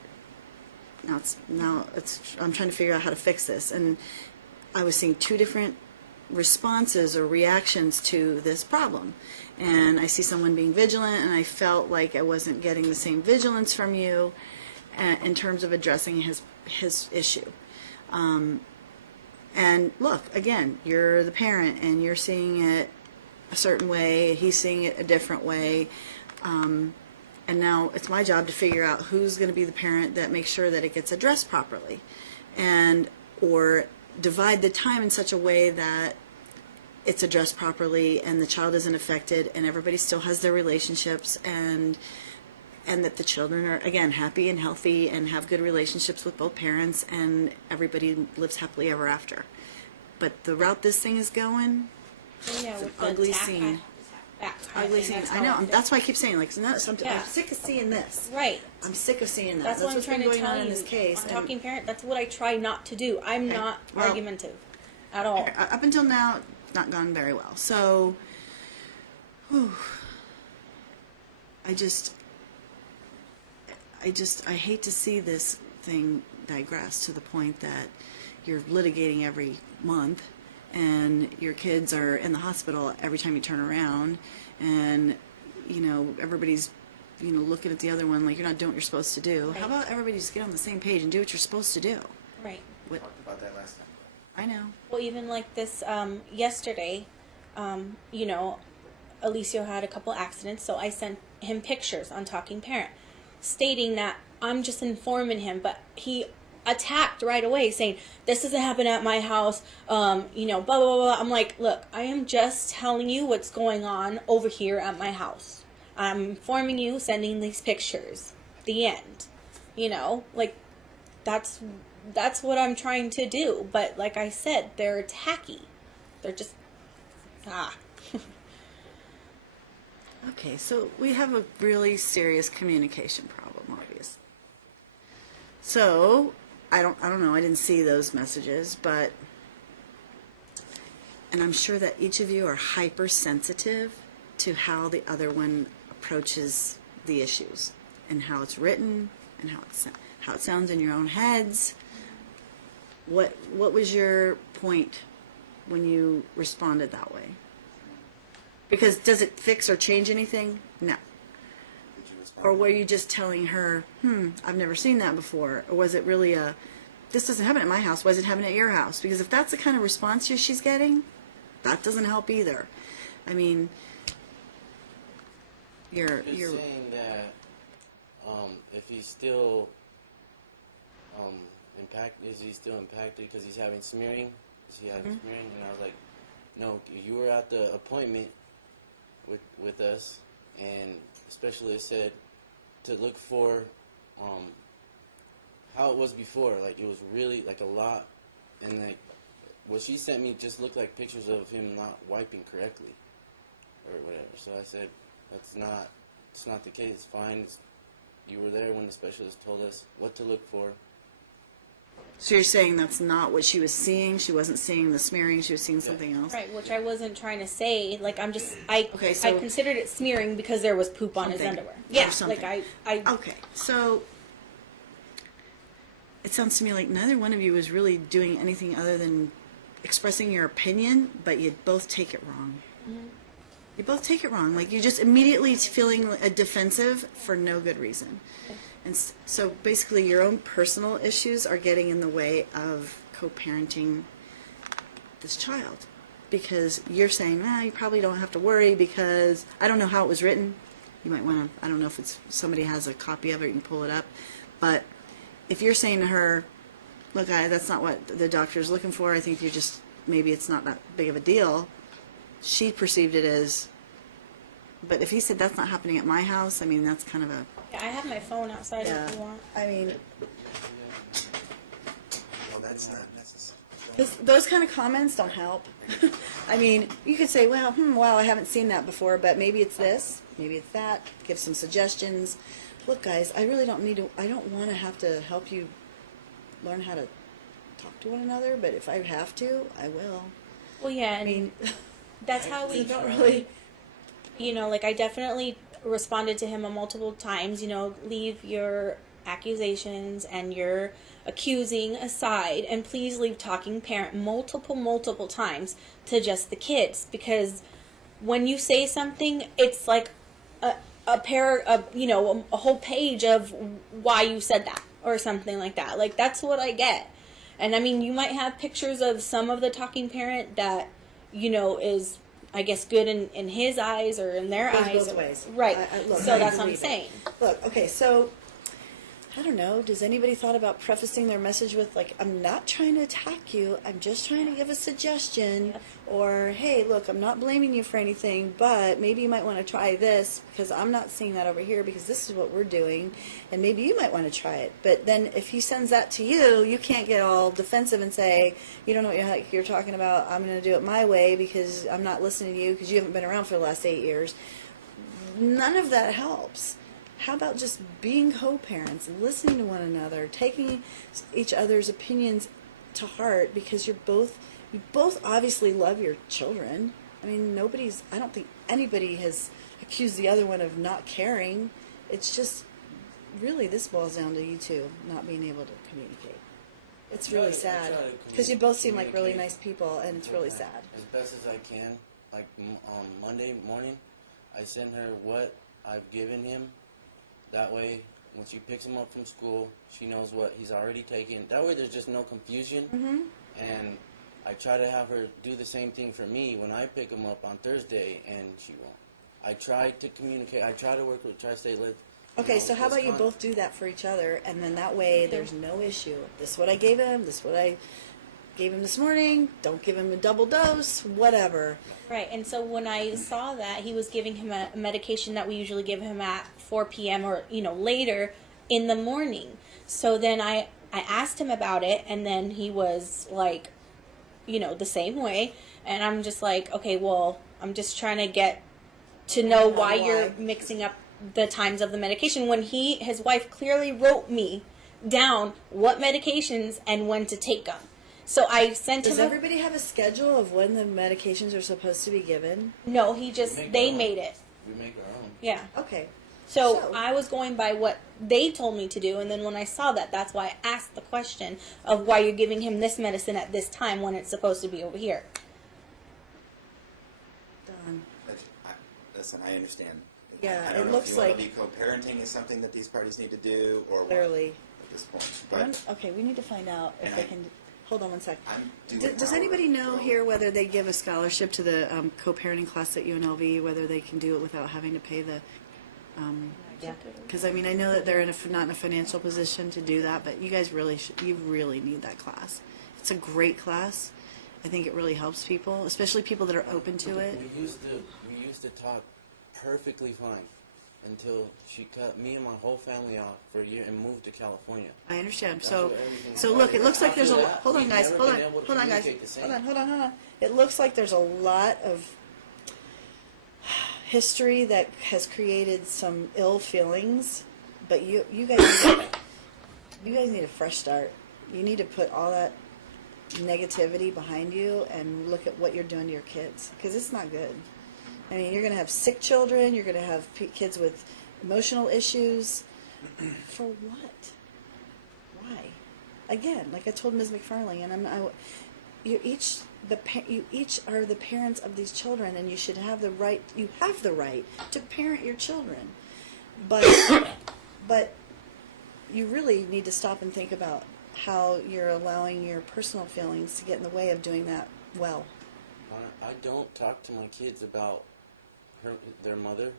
now it's I'm trying to figure out how to fix this, and I was seeing two different responses or reactions to this problem, and I see someone being vigilant, and I felt like I wasn't getting the same vigilance from you in terms of addressing his issue. And look, again, you're the parent, and you're seeing it a certain way. He's seeing it a different way. And now it's my job to figure out who's going to be the parent that makes sure that it gets addressed properly, or divide the time in such a way that it's addressed properly and the child isn't affected and everybody still has their relationships, and that the children are, again, happy and healthy and have good relationships with both parents and everybody lives happily ever after. But the route this thing is going, Yeah, it's an with the ugly attack scene. kind of Ugly thing. scene. That's I how know. feel. That's why I keep saying, like, something. Yeah. I'm sick of seeing this. Right. I'm sick of seeing that. That's what I'm what's trying been to going tell on you. in this case. On and Talking Parent, that's what I try not to do. I'm Okay. not Well- argumentative at all. up until now, not gone very well. So, whew, I hate to see this thing digress to the point that you're litigating every month and your kids are in the hospital every time you turn around, and everybody's looking at the other one like you're not doing what you're supposed to do. Right. How about everybody just get on the same page and do what you're supposed to do? Right. We talked about that last time. I know. Well, even like this yesterday, you know, Alicio had a couple accidents, so I sent him pictures on Talking Parent, stating that I'm just informing him, but he attacked right away, saying this doesn't happen at my house. You know, blah blah blah. I'm like, look, I am just telling you what's going on over here at my house. I'm informing you, sending these pictures. The end. You know, like that's what I'm trying to do. But like I said, they're tacky. They're just Okay, so we have a really serious communication problem, obviously. So, I don't know, I didn't see those messages, but, and I'm sure that each of you are hypersensitive to how the other one approaches the issues, and how it's written, and how it sounds in your own heads. What was your point when you responded that way? Because does it fix or change anything? No. Did you respond? Or were you just telling her, I've never seen that before? Or was it really this doesn't happen at my house, why does it happen at your house? Because if that's the kind of response she's getting, that doesn't help either. I mean, you're saying that if he's still is he still impacted because he's having smearing? Is he having smearing? And I was like, no, you were at the appointment with us, and especially it said to look for how it was before. Like, it was really like a lot, and like what she sent me just looked like pictures of him not wiping correctly or whatever. So I said, it's not the case. It's fine. You were there when the specialist told us what to look for. So you're saying that's not what she was seeing? She wasn't seeing the smearing, she was seeing something else? right, which I wasn't trying to say. Like, I so considered it smearing because there was poop on his something. underwear. Or Yeah, something. like I Okay, so it sounds to me like neither one of you is really doing anything other than expressing your opinion, but you both take it wrong. You both take it wrong. Like, you're just immediately feeling defensive for no good reason. And so basically your own personal issues are getting in the way of co-parenting this child. Because you're saying, you probably don't have to worry because I don't know how it was written. You might want to, I don't know if somebody has a copy of it, you can pull it up. But if you're saying to her, look, that's not what the doctor's looking for, I think maybe it's not that big of a deal. She perceived it as, but if he said that's not happening at my house, I mean, that's kind of a... I have my phone outside if you want. I mean, Well, that's not necessary. those kind of comments don't help. I mean, you could say, well, wow, I haven't seen that before, but maybe it's this, maybe it's that. Give some suggestions. Look, guys, I really don't I don't want to have to help you learn how to talk to one another, but if I have to, I will. Well, yeah, I mean, that's how we don't really... You know, like, I definitely responded to him multiple times, you know, leave your accusations and your accusing aside, and please leave Talking Parent multiple times to just the kids, because when you say something, it's like a whole page of why you said that or something like that. Like, that's what I get. And I mean, you might have pictures of some of the Talking Parent that, you know, is, I guess, good in his eyes or in their eyes. Both ways. Right. Look, So that's what I'm saying. Look, okay, so, I don't know, does anybody thought about prefacing their message with, like, I'm not trying to attack you, I'm just trying to give a suggestion, or, hey, look, I'm not blaming you for anything, but maybe you might want to try this, because I'm not seeing that over here, because this is what we're doing, and maybe you might want to try it. But then if he sends that to you, you can't get all defensive and say, you don't know what you're talking about, I'm going to do it my way, because I'm not listening to you, because you haven't been around for the last 8 years. None of that helps. How about just being co-parents, listening to one another, taking each other's opinions to heart, because you both obviously love your children. I mean, I don't think anybody has accused the other one of not caring. It's just, really, this boils down to you two not being able to communicate. It's really sad, because you both seem like really nice people, and it's really sad. As best as I can. Like, on Monday morning, I send her what I've given him. That way, when she picks him up from school, she knows what he's already taken. That way, there's just no confusion. And I try to have her do the same thing for me when I pick him up on Thursday, and she won't. I try to communicate. I try to work with, try to stay with. Okay, so how about you both do that for each other, and then that way there's no issue. This is what I gave him. This is what I gave him this morning. Don't give him a double dose. Whatever. Right, and so when I saw that, he was giving him a medication that we usually give him at 4 p.m. or, later in the morning. So then I asked him about it, and then he was like, the same way. And I'm just like, okay, well, I'm just trying to get to know why you're mixing up the times of the medication when his wife clearly wrote me down what medications and when to take them. So I sent him. Does everybody have a schedule of when the medications are supposed to be given? No, they made it. We make our own. Yeah. Okay. So I was going by what they told me to do, and then when I saw that, that's why I asked the question of why you're giving him this medicine at this time when it's supposed to be over here. Done. Listen, I understand. Yeah, I don't it know looks if you like- want to be co-parenting is something that these parties need to do, or what Clearly. at this point. But Okay, we need to find out if And they I- can. Hold on one sec. I'm doing Does my anybody work, know so- here whether they give a scholarship to the co-parenting class at UNLV, whether they can do it without having to pay the? Yeah. Because I mean, I know that they're not in a financial position to do that, but you guys you really need that class. It's a great class. I think it really helps people, especially people that are open to it. We used to talk perfectly fine until she cut me and my whole family off for a year and moved to California. I understand. That's So, where everything so look, it looks like there's a. After that, Hold on, we've guys. never Hold on. been able to Hold on, guys. communicate the same. Hold on. It looks like there's a lot of history that has created some ill feelings, but you guys need a fresh start. You need to put all that negativity behind you and look at what you're doing to your kids, because it's not good. I mean, you're going to have sick children. You're going to have kids with emotional issues. For what? Why? Again, like I told Ms. McFarlane, and you each are the parents of these children, and you should have the right. You have the right to parent your children, but you really need to stop and think about how you're allowing your personal feelings to get in the way of doing that well. I don't talk to my kids about their mother.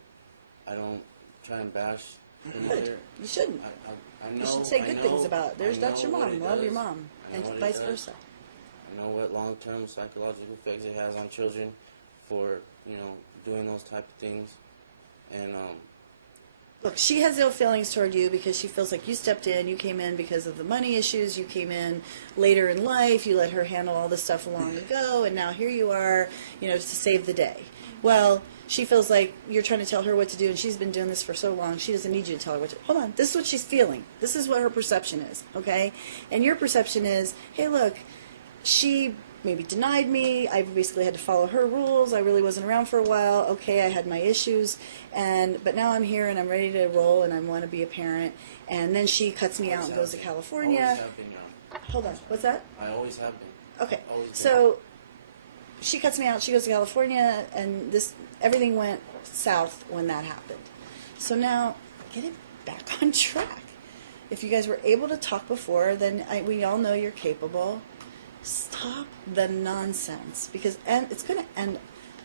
I don't try and bash their mother. You shouldn't. I know, You should say good things about it. That's your what mom. it Love your does. mom, I and know what it vice does. versa. I know what long-term psychological effects it has on children for doing those type of things, and Look, she has ill feelings toward you because she feels like you stepped in, you came in because of the money issues, you came in later in life, you let her handle all this stuff long ago, and now here you are, to save the day. Well, she feels like you're trying to tell her what to do, and she's been doing this for so long, she doesn't need you to tell her what to do. Hold on, this is what she's feeling. This is what her perception is, okay? And your perception is, hey, look, she maybe denied me. I basically had to follow her rules. I really wasn't around for a while. Okay, I had my issues, but now I'm here and I'm ready to roll and I want to be a parent. And then she cuts me out and goes to California. always have been now. Hold on, what's that? I always have been. Okay, Always been. so she cuts me out. She goes to California, and everything went south when that happened. So now get it back on track. If you guys were able to talk before, then we all know you're capable. Stop the nonsense, because it's going to end.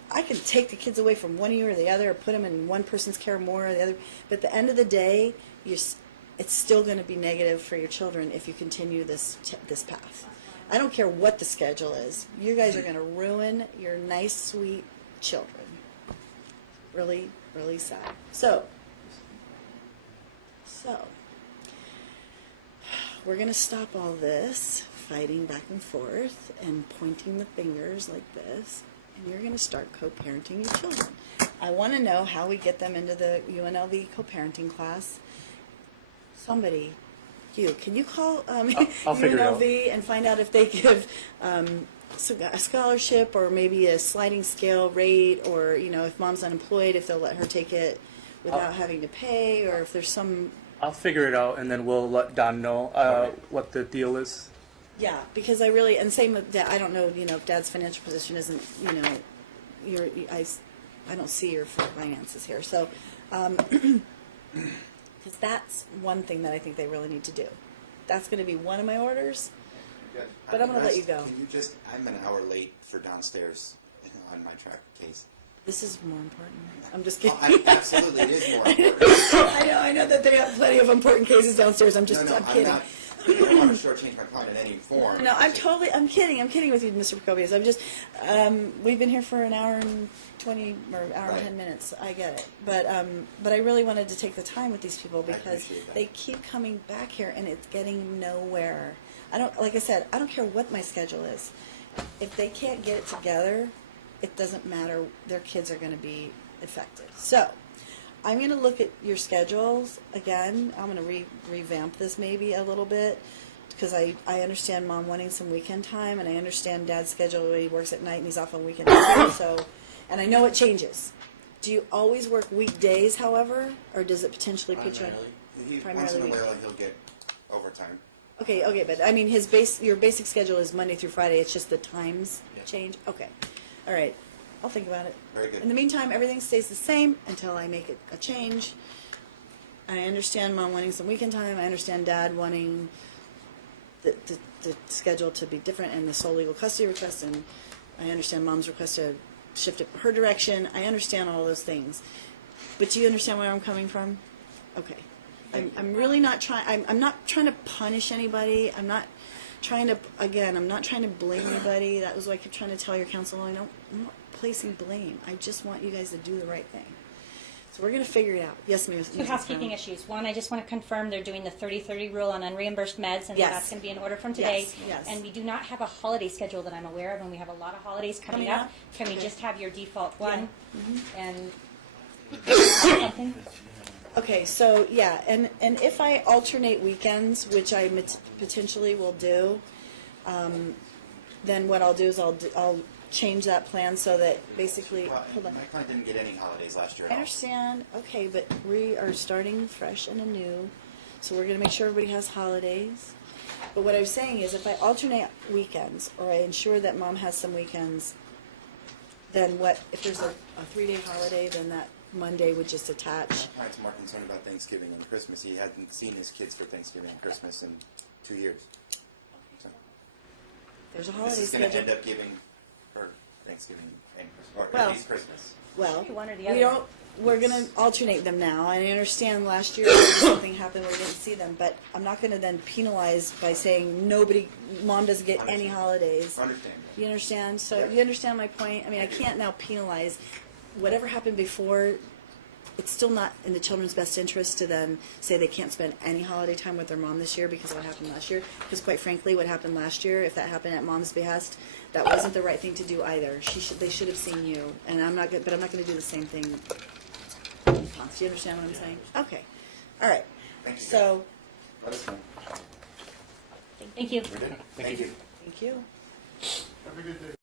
I can take the kids away from one of you or the other, or put them in one person's care more or the other. But at the end of the day, it's still going to be negative for your children if you continue this path. I don't care what the schedule is. You guys are going to ruin your nice, sweet children. Really, really sad. So we're going to stop all this fighting back and forth and pointing the fingers like this, and you're going to start co-parenting your children. I want to know how we get them into the UNLV co-parenting class. Somebody, can you call I'll figure it out. UNLV and find out if they give a scholarship or maybe a sliding scale rate, or if mom's unemployed, if they'll let her take it without having to pay, or if there's some. I'll figure it out, and then we'll let Don know what the deal is. Yeah, because and same with Dad. I don't know, if Dad's financial position isn't, I don't see your finances here. So, because that's one thing that I think they really need to do. That's going to be one of my orders. But I'm going to let you go. Can you just, I'm an hour late for downstairs on my track case. This is more important. I'm just kidding. Absolutely, it is more important. I know that they have plenty of important cases downstairs. I'm kidding. I don't want to shortchange my client in any form. No, I'm kidding with you, Mr. Procopius. I'm just, we've been here for an hour and 20 or hour and 10 minutes. I get it. But I really wanted to take the time with these people because they keep coming back here and it's getting nowhere. Like I said, I don't care what my schedule is. If they can't get it together, it doesn't matter. Their kids are going to be affected. So, I'm going to look at your schedules again. I'm going to revamp this maybe a little bit because I understand Mom wanting some weekend time, and I understand Dad's schedule. He works at night and he's off on weekends too. So, and I know it changes. Do you always work weekdays, however, or does it potentially put you on? Primarily. Once in a while he'll get overtime. Okay, but I mean your basic schedule is Monday through Friday. It's just the times change. Okay, all right. I'll think about it. Very good. In the meantime, everything stays the same until I make a change. I understand Mom wanting some weekend time. I understand Dad wanting the schedule to be different and the sole legal custody request. And I understand Mom's request to shift it her direction. I understand all those things. But do you understand where I'm coming from? Okay. I'm really not trying. I'm not trying to punish anybody. I'm not trying to. Again, I'm not trying to blame anybody. That was what I kept trying to tell your counsel. I'm not placing blame. I just want you guys to do the right thing. So we're going to figure it out. Yes, ma'am. Two housekeeping issues. One, I just want to confirm they're doing the 30-30 rule on unreimbursed meds, and that's going to be in order from today. Yes. And we do not have a holiday schedule that I'm aware of, and we have a lot of holidays coming up. Can we just have your default one? And something? Okay, so yeah, and if I alternate weekends, which I potentially will do, then what I'll do is I'll change that plan so that basically, hold on. My client didn't get any holidays last year I understand, okay, but we are starting fresh and anew, so we're going to make sure everybody has holidays. But what I'm saying is if I alternate weekends, or I ensure that Mom has some weekends, then what, if there's a 3-day holiday, then that Monday would just attach. My client's more concerned about Thanksgiving and Christmas. He hadn't seen his kids for Thanksgiving and Christmas in 2 years. So there's a holiday this is going to schedule. end up giving her Thanksgiving and Christmas, or at least Christmas. Well, one or the other. we're going to alternate them now. And I understand last year something happened where we didn't see them, but I'm not going to then penalize by saying Mom doesn't get any holidays. Understand. You understand? So you understand my point? I mean, I can't now penalize whatever happened before. It's still not in the children's best interest to then say they can't spend any holiday time with their mom this year because of what happened last year. Because quite frankly, what happened last year, if that happened at Mom's behest, that wasn't the right thing to do either. They should have seen you, and I'm not going to do the same thing. Do you understand what I'm saying? Okay, all right. Thank you. So, Let us know. Thank you. We're good. Thank you. thank you. Have a good day.